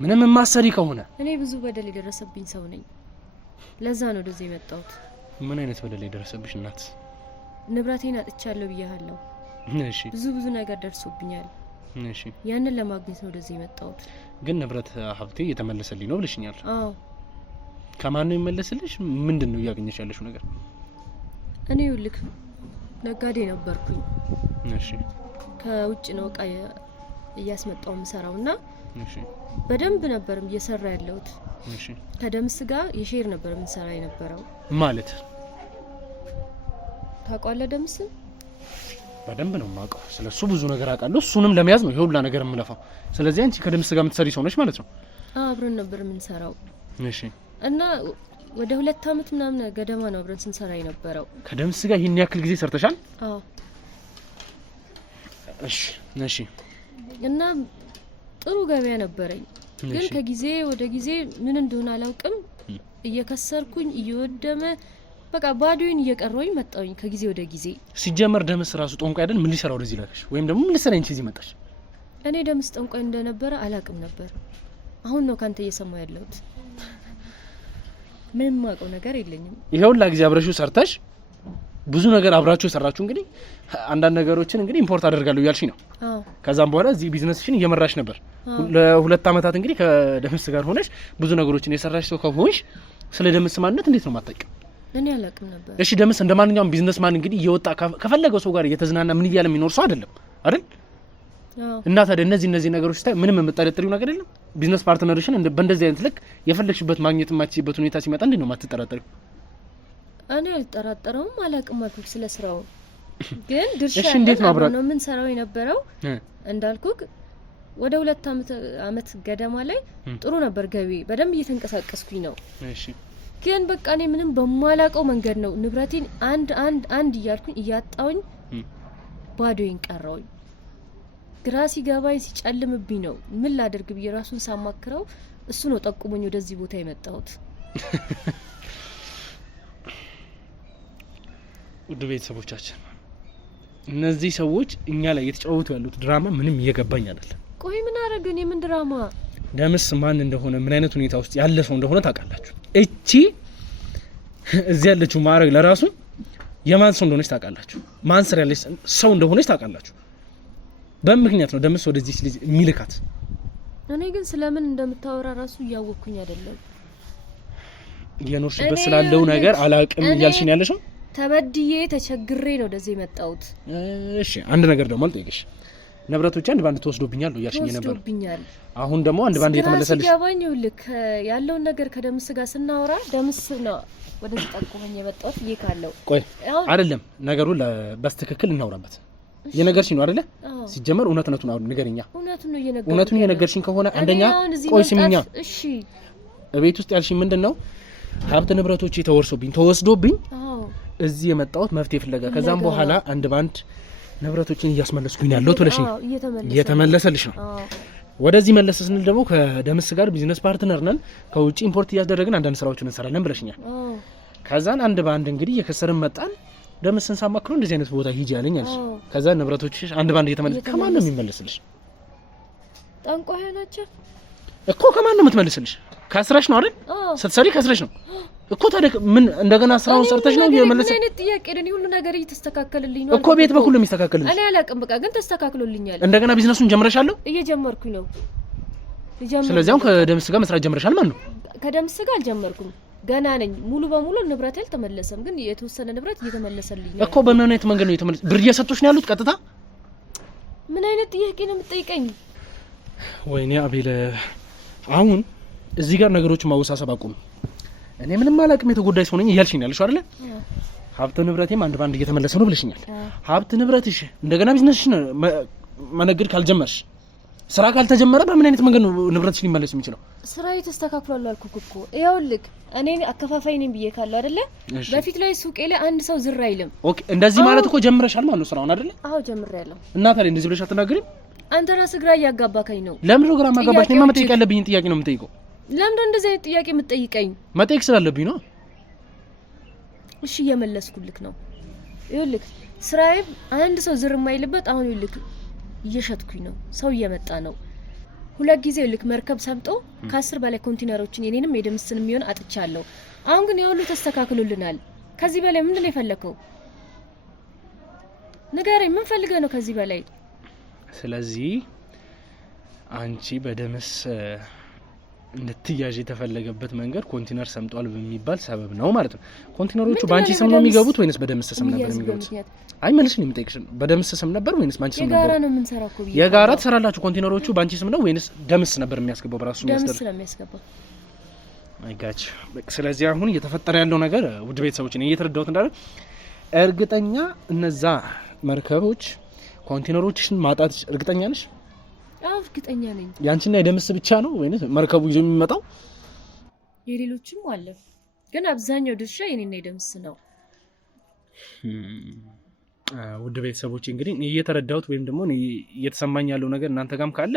ምንም ማሰሪ ከሆነ እኔ ብዙ በደል የደረሰብኝ ሰው ነኝ። ለዛ ነው ወደዚህ የመጣሁት። ምን አይነት በደል የደረሰብሽ እናት? ንብረቴን አጥቻለሁ ብያለሁ። እሺ። ብዙ ነገር ደርሶብኛል። እሺ። ያንን ለማግኘት ነው ወደዚህ የመጣሁት። ግን ንብረት ሀብቴ እየተመለሰልኝ ነው ብለሽኛል። አዎ። ከማን ነው የሚመለስልሽ? ምንድነው እያገኘሽ ያለሽው ነገር? እኔ ልክ ነጋዴ ነበርኩኝ። እሺ። ከውጭ ነው እቃ እያስመጣው የምሰራውና እሺ፣ በደንብ ነበርም እየሰራ ያለሁት። እሺ። ከደምስ ጋር የሼር ነበር የምንሰራ የነበረው። ማለት ታውቃለህ ደምስ? በደንብ ነው የማውቀው። ስለሱ ብዙ ነገር አውቃለሁ። እሱንም ለመያዝ ነው ይሁላ ነገር የምለፋው። ስለዚህ አንቺ ከደምስ ጋር የምትሰሪ ሰው ነሽ ማለት ነው? አብረን ነበር የምንሰራው። እሺ። እና ወደ 2 አመት ምናምን ገደማ ነው አብረን ስንሰራ የነበረው። ከደምስ ጋር ይሄን ያክል ጊዜ ሰርተሻል? አዎ። እሺ እና ጥሩ ገበያ ነበረኝ ግን ከጊዜ ወደ ጊዜ ምን እንደሆነ አላውቅም እየከሰርኩኝ እየወደመ በቃ ባዶኝ እየቀረውኝ መጣውኝ ከጊዜ ወደ ጊዜ ሲጀመር ደምስ ራሱ ጠንቋይ አይደል ምን ሊሰራው ወደዚህ ላከሽ ወይም ደግሞ ምን ልሰራኝ እዚህ መጣሽ እኔ ደምስ ጠንቋይ እንደነበረ አላውቅም ነበር አሁን ነው ካንተ እየሰማው ያለሁት ምንም ማውቀው ነገር የለኝም ይሄውላ ጊዜ አብረሽው ሰርተሽ ብዙ ነገር አብራችሁ ሰራችሁ እንግዲህ አንዳንድ ነገሮችን እንግዲህ ኢምፖርት አደርጋለሁ ያልሽ ነው ከዛም በኋላ እዚህ ቢዝነስሽን እየመራሽ ነበር ለሁለት አመታት እንግዲህ ከደምስ ጋር ሆነሽ ብዙ ነገሮችን የሰራሽ ሰው ከሆንሽ ስለ ደምስ ማንነት እንዴት ነው ማጣቀም እኔ አላውቅም ነበር እሺ ደምስ እንደማንኛውም ቢዝነስማን እንግዲህ እየወጣ ከፈለገው ሰው ጋር እየተዝናና ምን ይያለ የሚኖር ሰው አይደለም አይደል እና ታዲያ እነዚህ ነገሮች ታይ ምንም የምትጠረጥሪው ነገር የለም ቢዝነስ ፓርትነርሽን በእንደዚህ አይነት ልክ የፈለግሽበት ማግኘት ማትችይበት ሁኔታ ሲመጣ እንዴት ነው ማትጠረጥሪው እኔ አልጠራጠረውም አላውቅም አልኩት ስለ ስራው ግን ድርሻ እሺ እንዴት ነው ነው ምን ሰራው የነበረው እንዳልኩክ ወደ 2 አመት ገደማ ላይ ጥሩ ነበር ገቢ በደንብ እየተንቀሳቀስኩኝ ነው እሺ ግን በቃ እኔ ምንም በማላቀው መንገድ ነው ንብረቴን አንድ እያልኩኝ እያጣውኝ ባዶኝ ቀረውኝ ግራ ሲገባኝ ሲጨልምብኝ ነው ምን ላደርግ ብዬ ራሱን ሳማክረው እሱ ነው ጠቁሞኝ ወደዚህ ቦታ የመጣሁት ውድ ቤተሰቦቻችን እነዚህ ሰዎች እኛ ላይ የተጫወቱ ያሉት ድራማ ምንም እየገባኝ አይደለም ቆይ ምን አረጋኝ ምን ድራማ ደምስ ማን እንደሆነ ምን አይነት ሁኔታ ውስጥ ያለ ሰው እንደሆነ ታውቃላችሁ እቺ እዚህ ያለችው ማረግ ለራሱ የማን ሰው እንደሆነች ታውቃላችሁ ማን ስር ያለች ሰው እንደሆነች ታውቃላችሁ በምክንያት ነው ደምስ ወደዚህ ልጅ የሚልካት እኔ ግን ስለምን እንደምታወራ ራሱ ያወኩኝ አይደለም የኖርሽበት ስላለው ነገር አላቅም ያልሽኝ ያለሽው ተበድዬ ተቸግሬ ነው ወደዚህ መጣሁት እሺ አንድ ነገር ደግሞ አልጠይቅሽ ንብረቶች አንድ ባንድ ተወስዶብኛል ነው ያልሽኝ ነበር አሁን ደግሞ አንድ ባንድ የተመለሰልሽ ሲጋባኝ ልክ ያለውን ነገር ከደምስ ጋር ስናወራ ደምስ ነው ወደዚህ ጠቁመኝ የመጣሁት ይካለው ቆይ አይደለም ነገሩ በስተክክል እናውራበት የነገርሽኝ ነው አይደለ ሲጀመር እውነቱን አሁን ንገሪኛ እውነቱን የነገርሽኝ ከሆነ አንደኛ ቆይ ስሚኛ እሺ እቤት ውስጥ ያልሽኝ ምንድነው ሀብት ንብረቶች ተወስዶብኝ እዚህ የመጣሁት መፍትሄ ፍለጋ ከዛም በኋላ አንድ ባንድ ንብረቶችን እያስመለስኩኝ ያለው ተለሽኝ እየተመለሰልሽ ነው ወደዚህ መለስ ስንል ደግሞ ከደምስ ጋር ቢዝነስ ፓርትነር ነን ከውጪ ኢምፖርት እያደረግን አንዳንድ ስራዎችን እንሰራለን ብለሽኛል ከዛን አንድ ባንድ እንግዲህ የከሰርም መጣን ደምስን ሳማክሮ እንደዚህ አይነት ቦታ ሂጂ ያለኝ አልሽ ከዛ ንብረቶችሽ አንድ ባንድ እየተመለሰ ከማን ነው የሚመለስልሽ ጠንቋይ ናቸው እኮ ከማን ነው የምትመልስልሽ ከስራሽ ነው አይደል ስትሰሪ ከስራሽ ነው እኮ ታዲያ ምን እንደገና ስራውን ሰርተሽ ነው የመለሰ እኔ ጥያቄ ደን ሁሉ ነገር እየተስተካከለልኝ ነው እኮ ቤት በኩል የሚስተካከልልኝ እኔ አላቅም በቃ ግን ተስተካክሎልኛል እንደገና ቢዝነሱን ጀምረሻለሁ እየጀመርኩኝ ነው ስለዚህ አሁን ከደምስ ጋር መስራት ጀምረሻል ማለት ነው ከደምስ ጋር አልጀመርኩም ገና ነኝ ሙሉ በሙሉ ንብረት አልተመለሰም ግን የተወሰነ ንብረት እየተመለሰልኝ ነው እኮ በምን አይነት መንገድ ነው የተመለሰ ብር እየሰጡሽ ነው ያሉት ቀጥታ ምን አይነት ጥያቄ ነው የምትጠይቀኝ ወይኔ አቤል አሁን እዚህ ጋር ነገሮችን ማወሳሰብ አቁም እኔ ምንም አላቅም የተጎዳይ ሰው ነኝ እያልሽኝ ያለሽ አይደለ ሀብት ንብረቴም አንድ ባንድ እየተመለሰ ነው ብለሽኛል ሀብት ንብረትሽ እንደገና ቢዝነስሽን መነገድ ካልጀመርሽ ስራ ካልተጀመረ በምን አይነት መንገድ ነው ንብረትሽ ሊመለስ የሚችለው ስራ የተስተካክሏል አልኩክ እኮ ይኸውልህ እኔ አከፋፋይ ነኝ ብዬ ካለው አይደለ በፊት ላይ ሱቄ ላይ አንድ ሰው ዝር አይልም ኦኬ እንደዚህ ማለት እኮ ጀምረሻል ማለት ነው ስራውን አይደለ አዎ ጀምሬያለሁ እና ታዲያ እንደዚህ ብለሽ አትናገሪም አንተ ራስህ ግራ እያጋባከኝ ነው ለምን ነው ግራ ማጋባሽ ነው መጠየቅ ያለብኝ ጥያቄ ነው የምጠይቀው ለምን እንደዚህ አይነት ጥያቄ የምትጠይቀኝ መጠየቅ ስላለብኝ ነው እሺ እየመለስኩልክ ነው ይኸውልህ ስራዬ አንድ ሰው ዝር የማይልበት አሁን ይኸውልህ እየሸጥኩኝ ነው ሰው እየመጣ ነው ሁለት ጊዜ ይኸውልህ መርከብ ሰምጦ ከ10 በላይ ኮንቴነሮችን የኔንም የደምስን የሚሆን አጥቻለሁ አሁን ግን ይኸውልህ ተስተካክሎልናል ከዚህ በላይ ምንድን ነው የፈለከው ንገረኝ ምን ፈልገህ ነው ከዚህ በላይ ስለዚህ አንቺ በደምስ እንድትያዥ የተፈለገበት መንገድ ኮንቴነር ሰምጧል በሚባል ሰበብ ነው ማለት ነው ኮንቴነሮቹ ባንቺ ስም ነው የሚገቡት ወይስ በደምስ ስም ነበር የሚገቡት አይ መልሽኝ የምጠይቅሽ በደምስ ስም ነበር ወይስ ባንቺ ስም ነበር የጋራ ነው ምን ሰራው እኮ የጋራ ተሰራላችሁ ኮንቴነሮቹ ባንቺ ስም ነው ወይስ ደምስ ነበር የሚያስገባው በራሱ ደምስ ስለሚያስገባው አይ ጋች ስለዚህ አሁን እየተፈጠረ ያለው ነገር ውድ ቤተሰቦች እኔ እየተረዳሁት እንዳለ እርግጠኛ እነዛ መርከቦች ኮንቴነሮችሽን ማጣት እርግጠኛ ነሽ እርግጠኛ ነኝ ያንቺና የደምስ ብቻ ነው ወይስ መርከቡ ይዞ የሚመጣው የሌሎችም አለ ግን አብዛኛው ድርሻ የኔና የደምስ ነው ውድ ቤተሰቦች እንግዲህ እየተረዳሁት ወይም ደግሞ እየተሰማኝ ያለው ነገር እናንተ ጋርም ካለ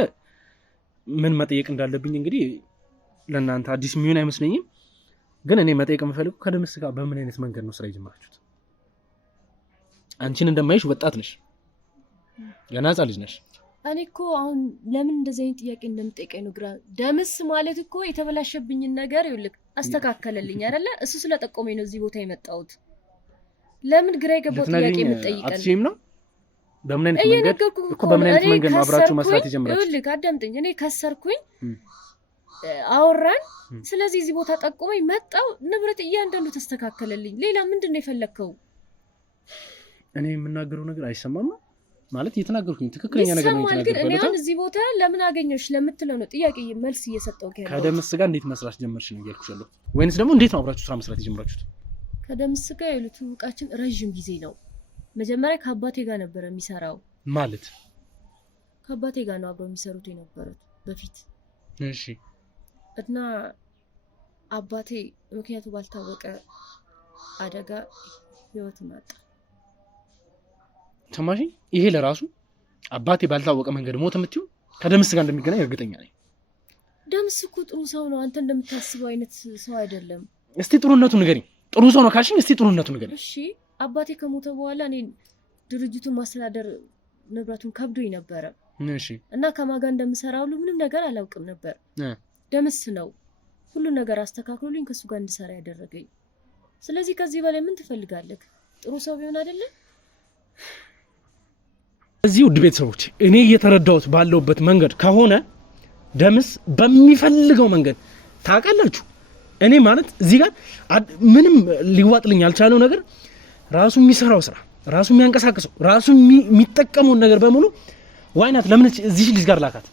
ምን መጠየቅ እንዳለብኝ እንግዲህ ለእናንተ አዲስ የሚሆን አይመስለኝም። ግን እኔ መጠየቅ የምፈልገው ከደምስ ጋር በምን አይነት መንገድ ነው ስራ የጀመራችሁት? አንቺን እንደማይሽ ወጣት ነሽ፣ ገና ሕፃን ልጅ ነሽ። እኔ እኮ አሁን ለምን እንደዚህ አይነት ጥያቄ እንደምጠይቀኝ ነው ግራ። ደምስ ማለት እኮ የተበላሸብኝን ነገር ይኸውልህ አስተካከለልኝ አይደለ? እሱ ስለጠቆመኝ ነው እዚህ ቦታ የመጣሁት። ለምን ግራ የገባው ጥያቄ የምጠይቀኝ አትሽም ነው? በምን አይነት መንገድ እኮ በምን አይነት መንገድ ነው አብራችሁ መስራት የጀመራችሁት? ይኸውልህ አዳምጠኝ። እኔ ከሰርኩኝ አወራን። ስለዚህ እዚህ ቦታ ጠቆመኝ መጣው፣ ንብረት እያንዳንዱ ተስተካከለልኝ። ሌላ ምንድን ነው የፈለከው? እኔ የምናገረው ነገር አይሰማም ማለት እየተናገርኩኝ ትክክለኛ ነገር ነው የተናገርኩት። ግን እኔ አሁን እዚህ ቦታ ለምን አገኘሽ ለምትለው ነው ጥያቄ መልስ እየሰጠው ከያለው። ከደምስ ጋር እንዴት መስራት ጀመርሽ ነው እያልኩሽ ያለው፣ ወይንስ ደግሞ እንዴት ነው አብራችሁ ስራ መስራት የጀመራችሁት? ከደምስ ጋር ያሉት ውቃችን ረጅም ጊዜ ነው። መጀመሪያ ከአባቴ ጋር ነበር የሚሰራው። ማለት ከአባቴ ጋር ነው አብረው የሚሰሩት የነበሩት በፊት። እሺ። እና አባቴ ምክንያቱ ባልታወቀ አደጋ ህይወቱን አጣ። ተማሪ ይሄ ለራሱ አባቴ ባልታወቀ መንገድ ሞት የምትይው ከደምስ ጋር እንደሚገናኝ እርግጠኛ ነኝ። ደምስ እኮ ጥሩ ሰው ነው። አንተ እንደምታስበው አይነት ሰው አይደለም። እስቲ ጥሩነቱን ንገሪኝ። ጥሩ ሰው ነው ካልሽኝ እስቲ ጥሩነቱን ንገሪኝ። እሺ። አባቴ ከሞተ በኋላ እኔ ድርጅቱን ማስተዳደር ንብረቱን ከብዶኝ ነበረ። እሺ። እና ከማጋ እንደምሰራ ሁሉ ምንም ነገር አላውቅም ነበር። ደምስ ነው ሁሉ ነገር አስተካክሎልኝ ከሱ ጋር እንድሰራ ያደረገኝ። ስለዚህ ከዚህ በላይ ምን ትፈልጋለህ? ጥሩ ሰው ቢሆን አይደለም? እዚህ ውድ ቤተሰቦች እኔ እየተረዳሁት ባለውበት መንገድ ከሆነ ደምስ በሚፈልገው መንገድ ታውቃላችሁ። እኔ ማለት እዚህ ጋር ምንም ሊዋጥልኝ ያልቻለው ነገር ራሱ የሚሰራው ስራ፣ ራሱ የሚያንቀሳቅሰው፣ ራሱ የሚጠቀመው ነገር በሙሉ ዋይናት ለምን እዚህ ልጅ ጋር ላካት?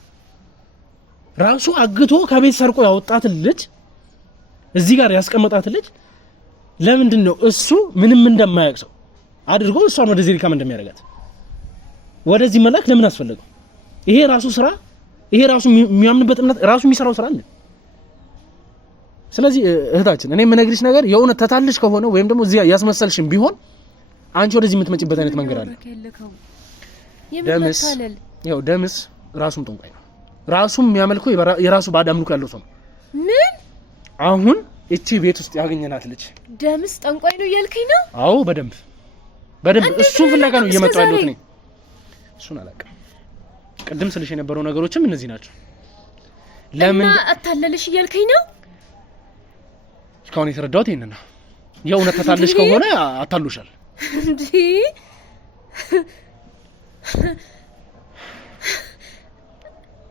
ራሱ አግቶ ከቤት ሰርቆ ያወጣት ልጅ እዚህ ጋር ያስቀመጣት ልጅ ለምንድን ነው እሱ ምንም እንደማያውቅ ሰው አድርጎ እሷን ወደዚህ ሪካም እንደሚያደርጋት ወደዚህ መላክ ለምን አስፈለገው? ይሄ ራሱ ስራ፣ ይሄ ራሱ የሚያምንበት እምነት ራሱ የሚሰራው ስራ አለ። ስለዚህ እህታችን እኔ የምነግርሽ ነገር የእውነት ተታልሽ ከሆነ ወይም ደግሞ እዚህ ያስመሰልሽም ቢሆን አንቺ ወደዚህ የምትመጪበት አይነት መንገድ አለ። ደምስ ያው ደምስ ራሱም ጠንቋይ ነው። ራሱም የሚያመልከው የራሱ ባዕድ አምልኮ ያለው ሰው ነው። ምን? አሁን እቺ ቤት ውስጥ ያገኘናት ልጅ ደምስ ጠንቋይ ነው እያልከኝ ነው? አዎ በደንብ እሱ ፍለጋ ነው እየመጣው ያለሁት እኔ። እሱን አላውቅም። ቅድም ስልሽ የነበረው ነገሮችም እነዚህ ናቸው። ለምን አታለልሽ እያልከኝ ነው? እስካሁን የተረዳሁት ይሄንን ነው። የእውነት ተታልሽ ከሆነ አታሉሻል እንዴ?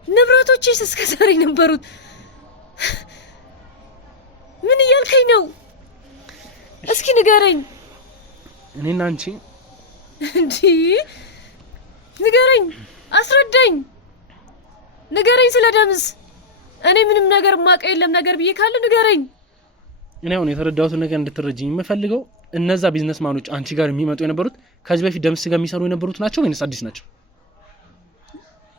ንብረቶችስ እስከ ዛሬ ነበሩት። ምን እያልከኝ ነው? እስኪ ንገረኝ። እኔና አንቺ እንዴ? ንገረኝ፣ አስረዳኝ፣ ንገረኝ ስለ ደምስ። እኔ ምንም ነገር ማውቀው የለም ነገር ብዬ ካለ ንገረኝ። እኔ አሁን የተረዳሁትን ነገር እንድትረጂኝ የምፈልገው እነዛ ቢዝነስማኖች አንቺ ጋር የሚመጡ የነበሩት ከዚህ በፊት ደምስ ጋር የሚሰሩ የነበሩት ናቸው ወይስ አዲስ ናቸው?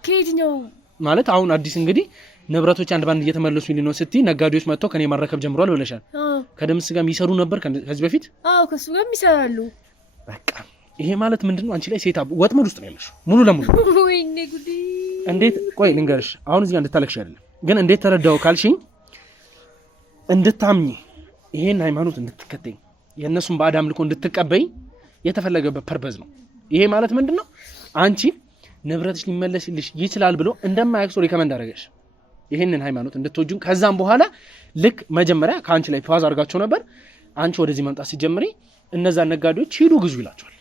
ከየትኛው ማለት አሁን አዲስ እንግዲህ ንብረቶች አንድ ባንድ እየተመለሱ ነው ስትይ ነጋዴዎች መጥተው ከኔ ማረከብ ጀምሯል ብለሻል። ከደምስ ጋር የሚሰሩ ነበር ከዚህ በፊት? አዎ ከሱ ጋር ይሰራሉ። በቃ ይሄ ማለት ምንድነው? አንቺ ላይ ሴት ወጥመድ ውስጥ ነው ያለሽ ሙሉ ለሙሉ። ወይኔ ጉዲ! እንዴት ቆይ ልንገርሽ፣ አሁን እዚህ እንድታለቅሽ አይደለም ግን እንዴት ተረዳው ካልሽኝ እንድታምኚ ይሄን ሃይማኖት እንድትከተይ የእነሱን ባዕድ አምልኮ እንድትቀበይ የተፈለገበት ፐርፐዝ ነው። ይሄ ማለት ምንድነው? አንቺ ንብረትሽ ሊመለስልሽ ይችላል ብሎ እንደማያውቅ ሰው ሪከመንድ አደረገሽ ይሄንን ሃይማኖት እንድትወጂው። ከዛም በኋላ ልክ መጀመሪያ ከአንቺ ላይ ፓዝ አድርጋቸው ነበር። አንቺ ወደዚህ መምጣት ሲጀምሪ እነዛ ነጋዴዎች ሂዱ ግዙ ይላቸዋል።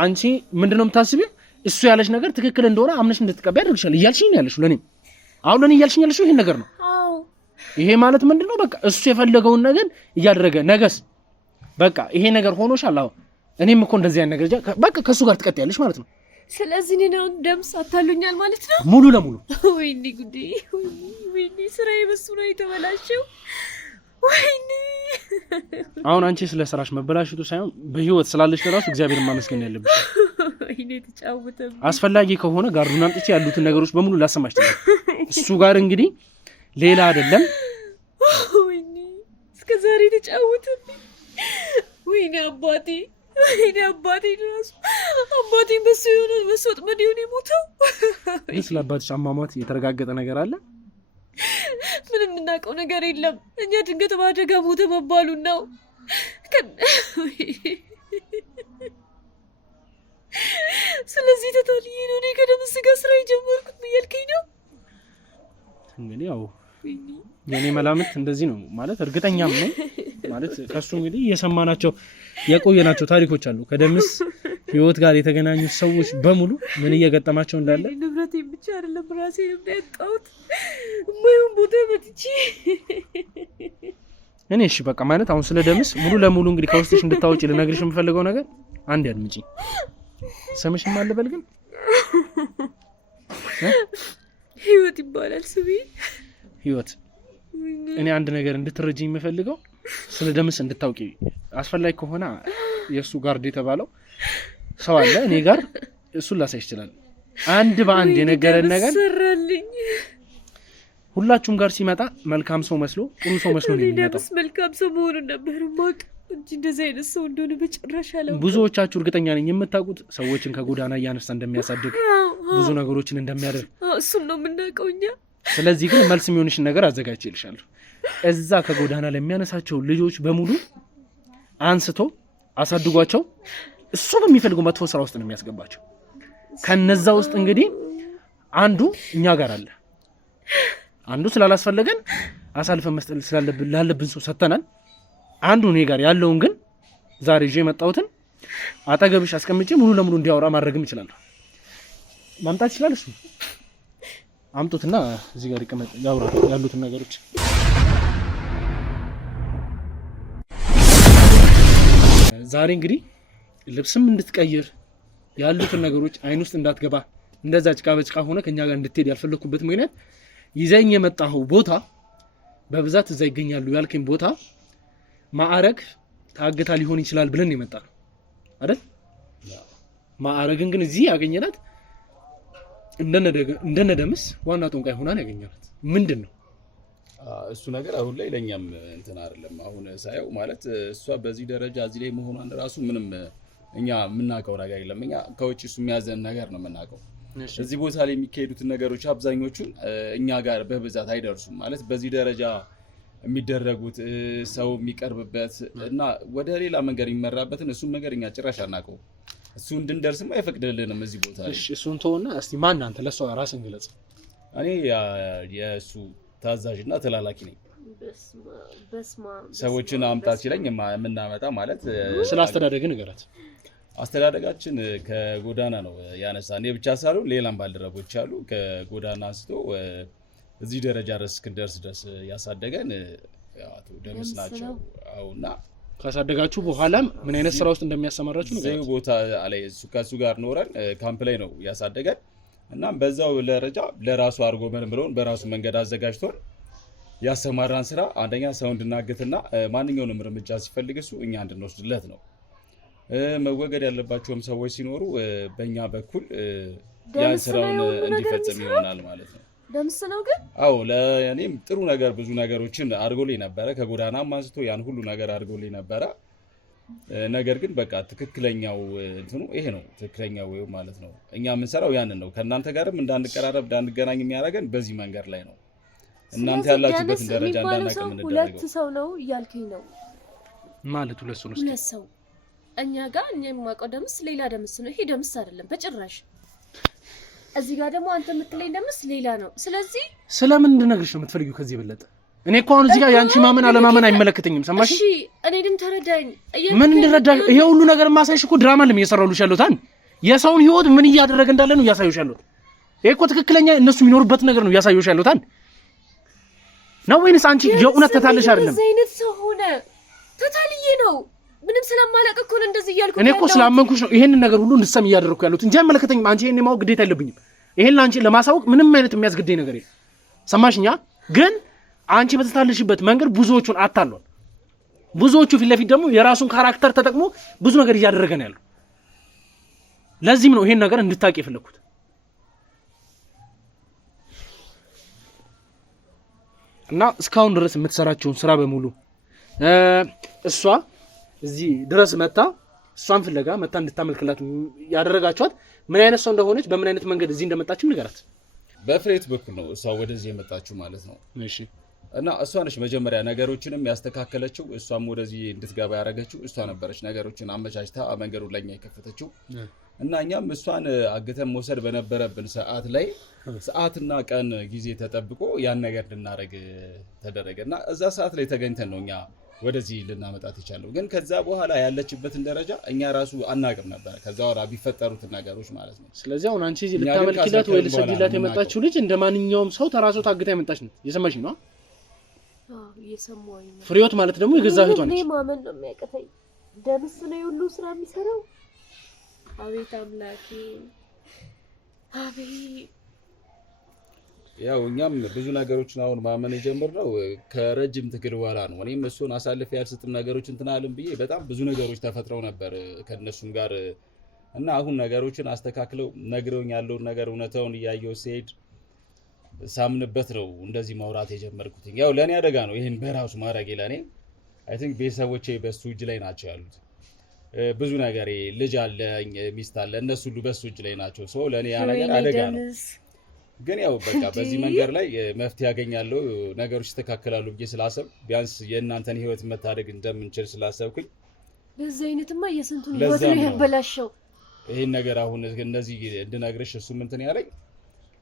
አንቺ ምንድነው የምታስቢው? እሱ ያለሽ ነገር ትክክል እንደሆነ አምነሽ እንድትቀበይ ያደርግሻል። እያልሽኝ ያለሽ ለኔ አሁን ለኔ እያልሽኝ ያለሽ ይሄን ነገር ነው። ይሄ ማለት ምንድነው? በቃ እሱ የፈለገውን ነገር እያደረገ ነገስ በቃ ይሄ ነገር ሆኖሻል። አሁን እኔም እኮ እንደዚህ አይነት ነገር በቃ ከሱ ጋር ትቀጥያለሽ ማለት ነው። ስለዚህ እኔ ነው ደምስ አታሉኛል ማለት ነው ሙሉ ለሙሉ። ወይኔ ጉዴ! ወይኔ ስራዬ በሱ ነው የተበላሸው። ወይኔ አሁን አንቺ ስለ ስራሽ መበላሽቱ ሳይሆን በህይወት ስላለሽ ለራሱ እግዚአብሔርን ማመስገን ያለብሽ። ወይኔ ተጫወተም። አስፈላጊ ከሆነ ጋርዱን አምጥቼ ያሉትን ነገሮች በሙሉ ላሰማሽ ትችል። እሱ ጋር እንግዲህ ሌላ አይደለም። ወይኔ እስከ ዛሬ ተጫወተብኝ። ወይኔ አባቴ እኔ አባቴ በሱ የሆነ መስወጥ ምን ይሁን የሞተው? ስለ አባትሽ አሟሟት የተረጋገጠ ነገር አለ? ምንም የምናውቀው ነገር የለም። እኛ ድንገት በአደጋ ሞተ መባሉን ነው። ስለዚህ ተታልዬ ነው እኔ ከደምስ ጋር ስራ የጀመርኩት እያልከኝ ነው? እንግዲህ ያው የኔ መላምት እንደዚህ ነው ማለት እርግጠኛም ነኝ ማለት ከሱ እንግዲህ የሰማናቸው የቆየናቸው ታሪኮች አሉ። ከደምስ ህይወት ጋር የተገናኙ ሰዎች በሙሉ ምን እየገጠማቸው እንዳለ ንብረቴ ብቻ አይደለም ራሴን እንዳያጣሁት ማይሆን ቦታ መጥቼ እኔ እሺ በቃ ማለት አሁን ስለ ደምስ ሙሉ ለሙሉ እንግዲህ ከውስጥሽ እንድታወጪ ልነግርሽ የምፈልገው ነገር አንድ ያድምጪ። ስምሽን ማን ልበል ግን? ህይወት ይባላል ስሜ። ህይወት እኔ አንድ ነገር እንድትረጂኝ የምፈልገው ስለ ደምስ እንድታውቂ አስፈላጊ ከሆነ የሱ ጋርድ የተባለው ሰው አለ እኔ ጋር እሱን ላሳይሽ ይችላል። አንድ በአንድ የነገረን ነገር ሁላችሁም ጋር ሲመጣ መልካም ሰው መስሎ ጥሩ ሰው መስሎ ነው የሚመጣው። መልካም ሰው መሆኑን ነበር ማቅ እንጂ እንደዚህ አይነት ሰው እንደሆነ በጭራሽ አላውቅም። ብዙዎቻችሁ እርግጠኛ ነኝ የምታውቁት ሰዎችን ከጎዳና እያነሳ እንደሚያሳድግ ብዙ ነገሮችን እንደሚያደርግ እሱን ነው የምናውቀው እኛ። ስለዚህ ግን መልስ የሚሆንሽን ነገር አዘጋጅቼልሻለሁ። እዛ ከጎዳና ለሚያነሳቸው ልጆች በሙሉ አንስቶ አሳድጓቸው እሱ በሚፈልገው መጥፎ ስራ ውስጥ ነው የሚያስገባቸው። ከነዛ ውስጥ እንግዲህ አንዱ እኛ ጋር አለ። አንዱ ስላላስፈለገን አሳልፈን መስጠት ስላለብን ሰው ሰተናል። አንዱ እኔ ጋር ያለውን ግን ዛሬ ይዤ የመጣሁትን አጠገብሽ አስቀምጬ ሙሉ ለሙሉ እንዲያወራ ማድረግም ይችላል። ማምጣት ይችላል። እሱ አምጡትና እዚህ ጋር ይቀመጥ ያውራ ያሉትን ነገሮች። ዛሬ እንግዲህ ልብስም እንድትቀይር ያሉትን ነገሮች አይን ውስጥ እንዳትገባ እንደዛ ጭቃ በጭቃ ሆነ ከኛ ጋር እንድትሄድ ያልፈለኩበት ምክንያት ይዘኝ የመጣው ቦታ በብዛት እዛ ይገኛሉ ያልከኝ ቦታ ማዕረግ ታግታ ሊሆን ይችላል ብለን የመጣ ነው አይደል? ማዕረግን ግን እዚህ ያገኘናት እንደነ ደምስ ዋና ጦንቃይ ሆና ያገኘናት ምንድነው? እሱ ነገር አሁን ላይ ለኛም እንትን አይደለም። አሁን ሳይው ማለት እሷ በዚህ ደረጃ እዚህ ላይ መሆኗን ራሱ ምንም እኛ የምናውቀው ነገር የለም። እኛ ከውጭ እሱ የሚያዘን ነገር ነው የምናውቀው። እዚህ ቦታ ላይ የሚካሄዱትን ነገሮች አብዛኞቹን እኛ ጋር በብዛት አይደርሱም። ማለት በዚህ ደረጃ የሚደረጉት ሰው የሚቀርብበት እና ወደ ሌላ መንገድ የሚመራበትን እሱን ነገር እኛ ጭራሽ አናውቀው። እሱ እንድንደርስም አይፈቅድልንም እዚህ ቦታ ላይ። እሺ እሱን ተወና እስቲ ማን አንተ ለሷ ራስን ግለጽ። እኔ የእሱ ታዛዥና ተላላኪ ነኝ። ሰዎችን አምጣት ሲለኝ የምናመጣ ማለት ስለ አስተዳደግ ንገራት። አስተዳደጋችን ከጎዳና ነው ያነሳ። እኔ ብቻ ሳልሆን ሌላም ባልደረቦች አሉ። ከጎዳና አንስቶ እዚህ ደረጃ ድረስ እስክንደርስ ድረስ ያሳደገን አቶ ደምስ ናቸው። አውና ካሳደጋችሁ በኋላም ምን አይነት ስራ ውስጥ እንደሚያሰማራችሁ ነው። እዚህ ቦታ ላይ ከሱ ጋር ኖረን ካምፕ ላይ ነው ያሳደገን እና በዛው ደረጃ ለራሱ አድርጎ ብለውን በራሱ መንገድ አዘጋጅቶን ያሰማራን ስራ አንደኛ ሰው እንድናገትና ማንኛውንም እርምጃ ሲፈልግ እሱ እኛ እንድንወስድለት ነው። መወገድ ያለባቸውም ሰዎች ሲኖሩ በእኛ በኩል ያን ስራውን እንዲፈጽም ይሆናል ማለት ነው። ደምስ ነው ግን አዎ ለእኔም ጥሩ ነገር ብዙ ነገሮችን አድርጎልኝ ነበረ። ከጎዳናም አንስቶ ያን ሁሉ ነገር አድርጎልኝ ነበረ። ነገር ግን በቃ ትክክለኛው እንትኑ ይሄ ነው ትክክለኛው ወይ ማለት ነው። እኛ የምንሰራው ያንን ነው። ከእናንተ ጋርም እንዳንቀራረብ እንዳንገናኝ የሚያደርገን በዚህ መንገድ ላይ ነው። እናንተ ያላችሁበትን ደረጃ እንዳናቀም እንደደረገው ሁለት ሰው ነው እያልከኝ ነው ማለት ሁለት ሰው ነው። ሁለት ሰው እኛ ጋር እኛ የማውቀው ደምስ ሌላ ደምስ ነው። ይሄ ደምስ አይደለም በጭራሽ። እዚህ ጋር ደግሞ አንተ የምትለኝ ደምስ ሌላ ነው። ስለዚህ ስለምን እንድነግርሽ ነው የምትፈልጊው ከዚህ በለጠ? እኔ እኮ አሁን እዚህ ጋር ያንቺ ማመን አለማመን አይመለከተኝም። ሰማሽ? እሺ እኔንም ተረዳኝ። ምን እንድረዳኝ? ይሄ ሁሉ ነገር ማሳይሽ እኮ ድራማ ለም እየሰራሁልሽ ያለሁት የሰውን ህይወት ምን እያደረገ እንዳለ ነው እያሳየሁሽ ያለሁት። ይሄ እኮ ትክክለኛ እነሱ የሚኖርበት ነገር ነው እያሳየሁሽ ያለሁት ነው ወይንስ አንቺ የእውነት ተታለሽ አይደለም? እንደዚህ አይነት ሰው ሆነ ተታልዬ ነው ምንም ስለማላውቅ እኮ ነው እንደዚህ እያልኩ። እኔ እኮ ስላመንኩሽ ነው ይሄንን ነገር ሁሉ እንድትሰሚ እያደረኩ ያለሁት እንጂ አይመለከተኝም። አንቺ ይሄን የማወቅ ግዴታ የለብኝም። ይሄን ላንቺ ለማሳወቅ ምንም አይነት የሚያስገድደኝ ነገር የለም። ሰማሽኛ? ግን አንቺ በተታለሽበት መንገድ ብዙዎቹን አታሏል። ብዙዎቹ ፊት ለፊት ደግሞ የራሱን ካራክተር ተጠቅሞ ብዙ ነገር እያደረገ ነው ያለው። ለዚህም ነው ይሄን ነገር እንድታቂ የፈለኩት። እና እስካሁን ድረስ የምትሰራቸውን ስራ በሙሉ እሷ እዚህ ድረስ መጣ እሷን ፍለጋ መጣ እንድታመልክላት ያደረጋችኋት ምን አይነት ሰው እንደሆነች በምን አይነት መንገድ እዚህ እንደመጣችም ንገራት። በፍሬት በኩል ነው እሷ ወደዚህ የመጣችው ማለት ነው። እሺ እና እሷ ነች መጀመሪያ ነገሮችንም ያስተካከለችው እሷም ወደዚህ እንድትገባ ያደረገችው እሷ ነበረች። ነገሮችን አመቻችታ መንገዱን ለኛ የከፈተችው እና እኛም እሷን አግተን መውሰድ በነበረብን ሰዓት ላይ ሰዓትና ቀን ጊዜ ተጠብቆ ያን ነገር እንድናረግ ተደረገና እዛ ሰዓት ላይ ተገኝተን ነው እኛ ወደዚህ ልናመጣት ይቻላል። ግን ከዛ በኋላ ያለችበትን ደረጃ እኛ ራሱ አናቅም ነበር ከዛ ወራ ቢፈጠሩት ነገሮች ማለት ነው። ስለዚህ አሁን አንቺ እዚህ ልታመልክላት ወይ ልትሰግድላት የመጣችው ልጅ እንደማንኛውም ሰው ተራሶ ታግታ የመጣች ነው። እየሰማሽኝ ነው? እየሰማሁኝ ነው። ፍሬዎት ማለት ደግሞ የገዛ እህቷ ነች። እኔ ማመን ነው የሚያቀተኝ። ደምስ ነው ሁሉ ስራ የሚሰራው። አቤት አምላኬ አቤት። ያው እኛም ብዙ ነገሮችን አሁን ማመን የጀመርነው ከረጅም ትግል በኋላ ነው። እኔም እሱን አሳልፌ ያልሰጥም ነገሮችን እንትናልም ብዬ በጣም ብዙ ነገሮች ተፈጥረው ነበር ከነሱም ጋር እና አሁን ነገሮችን አስተካክለው ነግረውኝ ያለውን ነገር እውነታውን እያየው ሲሄድ ሳምንበት ነው እንደዚህ ማውራት የጀመርኩት። ያው ለኔ አደጋ ነው ይሄን በራሱ ማድረግ ለኔ አይ ቲንክ ቤተሰቦቼ በሱ እጅ ላይ ናቸው ያሉት። ብዙ ነገር ልጅ አለ ሚስት አለ እነሱ ሁሉ በሱ እጅ ላይ ናቸው። ሶ ለኔ ያ ነገር አደጋ ነው። ግን ያው በቃ በዚህ መንገድ ላይ መፍትሄ ያገኛለሁ ነገሮች ይስተካከላሉ ብዬ ስላሰብ ቢያንስ የእናንተን ህይወት መታደግ እንደምንችል ስላሰብኩኝ በዚህ አይነትማ የስንቱን ህይወት ነው ያበላሸው። ይሄን ነገር አሁን እንደዚህ እንድነግርሽ እሱ እንትን ያለኝ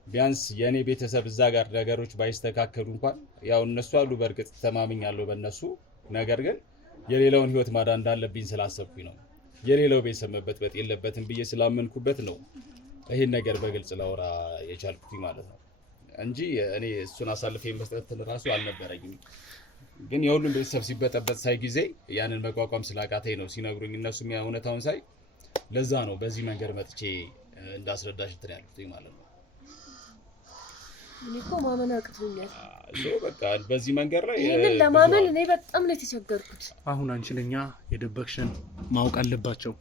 ቢያንስ የኔ ቤተሰብ እዛ ጋር ነገሮች ባይስተካከሉ እንኳን ያው እነሱ አሉ በርግጥ ተማምኛለሁ በእነሱ ነገር ግን የሌላውን ህይወት ማዳን እንዳለብኝ ስላሰብኩኝ ነው። የሌላው ቤተሰብ መበጥበጥ የለበትም ብዬ ስላመንኩበት ነው ይሄን ነገር በግልጽ ላወራ የቻልኩት ማለት ነው እንጂ እኔ እሱን አሳልፌ መስጠት ራሱ አልነበረኝም። ግን የሁሉም ቤተሰብ ሲበጠበጥ ሳይ ጊዜ ያንን መቋቋም ስላቃተኝ ነው ሲነግሩኝ እነሱም ያ እውነታውን ሳይ ለዛ ነው በዚህ መንገድ መጥቼ እንዳስረዳሽ እንትን ያልኩት ማለት ነው። እኔ እኮ ማመን አቅቶኛል። በቃ በዚህ መንገድ ላይ ይሄንን ለማመን እኔ በጣም ነው የተቸገርኩት። አሁን አንቺ ለኛ የደበቅሽን ማወቅ አለባቸው።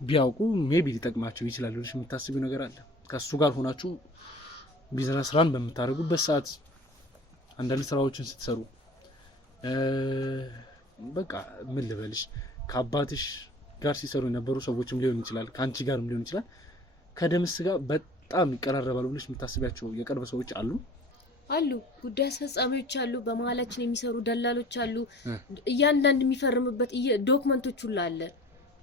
ቢያውቁ ሜቢ ሊጠቅማቸው ይችላል ብለሽ የምታስቢው ነገር አለ? ከሱ ጋር ሆናችሁ ቢዝነስ ራን በምታደርጉበት ሰዓት አንዳንድ ስራዎችን ስትሰሩ በቃ ምን ልበልሽ ከአባትሽ ጋር ሲሰሩ የነበሩ ሰዎችም ሊሆን ይችላል ከአንቺ ጋርም ሊሆን ይችላል ከደምስ ጋር በጣም ይቀራረባሉ ብለሽ የምታስቢያቸው የቅርብ ሰዎች አሉ? አሉ ጉዳይ አስፈጻሚዎች አሉ፣ በመሀላችን የሚሰሩ ደላሎች አሉ። እያንዳንዱ የሚፈርምበት ዶክመንቶች ሁሉ አለ።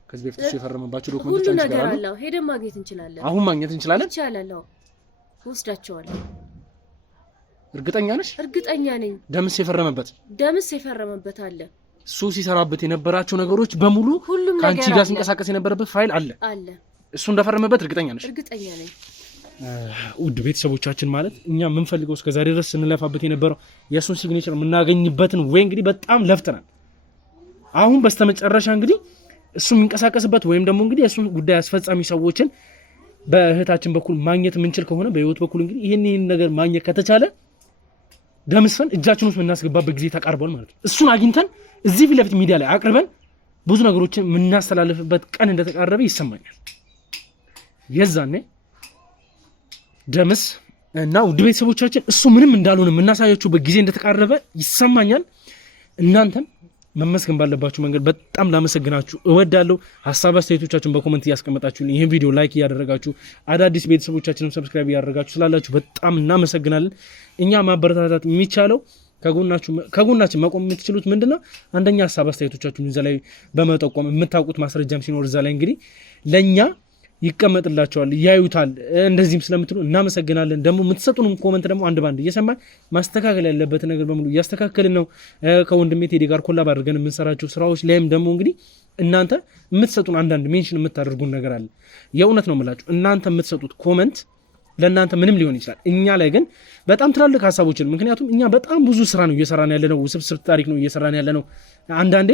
ከዚህ በፊት የፈረመባቸው ዶክመንቶች ሁሉ ነገር አለ። ሄደን ማግኘት እንችላለን። አሁን ማግኘት እንችላለን? ይቻላል። ወስዳቸዋለሁ። እርግጠኛ ነሽ? እርግጠኛ ነኝ። ደምስ የፈረመበት አለ። እሱ ሲሰራበት የነበራቸው ነገሮች በሙሉ ከአንቺ ጋር ሲንቀሳቀስ የነበረበት ፋይል አለ። እሱ እንደፈረመበት እርግጠኛ ነሽ? እርግጠኛ ነኝ። ውድ ቤተሰቦቻችን ማለት እኛ የምንፈልገው እስከዛሬ ድረስ ስንለፋበት የነበረው የእሱን ሲግኔቸር የምናገኝበትን ወይ እንግዲህ በጣም ለፍተናል። አሁን በስተመጨረሻ እንግዲህ እሱ የሚንቀሳቀስበት ወይም ደግሞ እንግዲህ የእሱን ጉዳይ አስፈጻሚ ሰዎችን በእህታችን በኩል ማግኘት የምንችል ከሆነ በህይወት በኩል እንግዲህ ይህን ነገር ማግኘት ከተቻለ ደምስፈን እጃችን ውስጥ የምናስገባበት ጊዜ ተቃርቧል ማለት ነው። እሱን አግኝተን እዚህ ፊት ለፊት ሚዲያ ላይ አቅርበን ብዙ ነገሮችን የምናስተላልፍበት ቀን እንደተቃረበ ይሰማኛል። የዛኔ ደምስ እና ውድ ቤተሰቦቻችን እሱ ምንም እንዳልሆነ የምናሳያችሁበት ጊዜ እንደተቃረበ ይሰማኛል። እናንተም መመስገን ባለባችሁ መንገድ በጣም ላመሰግናችሁ እወዳለሁ። ሀሳብ አስተያየቶቻችሁን በኮሜንት እያስቀመጣችሁ ይሄን ቪዲዮ ላይክ እያደረጋችሁ አዳዲስ ቤተሰቦቻችንም ሰብስክራይብ እያደረጋችሁ ስላላችሁ በጣም እናመሰግናለን። እኛ ማበረታታት የሚቻለው ከጎናችን መቆም የምትችሉት ምንድነው? አንደኛ ሀሳብ አስተያየቶቻችሁን እዛ ላይ በመጠቆም የምታውቁት ማስረጃም ሲኖር እዛ ላይ እንግዲህ ለኛ ይቀመጥላቸዋል ያዩታል። እንደዚህም ስለምትሉ እናመሰግናለን። ደግሞ የምትሰጡንም ኮሜንት ደግሞ አንድ ባንድ እየሰማን ማስተካከል ያለበት ነገር በሙሉ እያስተካከልን ነው። ከወንድሜ ቴዲ ጋር ኮላብ አድርገን የምንሰራቸው ስራዎች ላይም ደግሞ እንግዲህ እናንተ የምትሰጡን አንዳንድ ሜንሽን የምታደርጉን ነገር አለ። የእውነት ነው የምላችሁ እናንተ የምትሰጡት ኮሜንት ለእናንተ ምንም ሊሆን ይችላል። እኛ ላይ ግን በጣም ትላልቅ ሀሳቦችን ምክንያቱም እኛ በጣም ብዙ ስራ ነው እየሰራን ያለ ነው። ውስብስብ ታሪክ ነው እየሰራን ያለ ነው። አንዳንዴ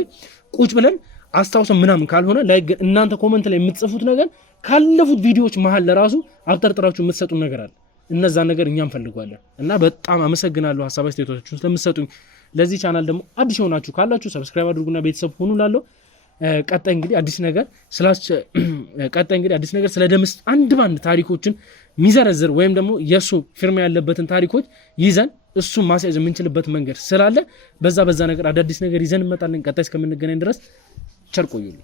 ቁጭ ብለን አስታውሰን ምናምን ካልሆነ ላይ እናንተ ኮሜንት ላይ የምትጽፉት ነገር ካለፉት ቪዲዮዎች መሀል ለራሱ አብጠርጥራችሁ የምትሰጡን ነገር አለ። እነዛ ነገር እኛም ፈልጓለን እና በጣም አመሰግናለሁ ሀሳብ አስተያየቶቻችሁን ስለምትሰጡኝ። ለዚህ ቻናል ደግሞ አዲስ ሆናችሁ ካላችሁ ሰብስክራይብ አድርጉና ቤተሰብ ሁኑ ላለው ቀጣይ እንግዲህ አዲስ ነገር ስለ ደምስ አንድ ባንድ ታሪኮችን ሚዘረዝር ወይም ደግሞ የሱ ፊርማ ያለበትን ታሪኮች ይዘን እሱን ማስያዝ የምንችልበት መንገድ ስላለ በዛ ነገር አዳዲስ ነገር ይዘን እንመጣለን። ቀጣይ እስከምንገናኝ ድረስ ቸር ቆዩልኝ።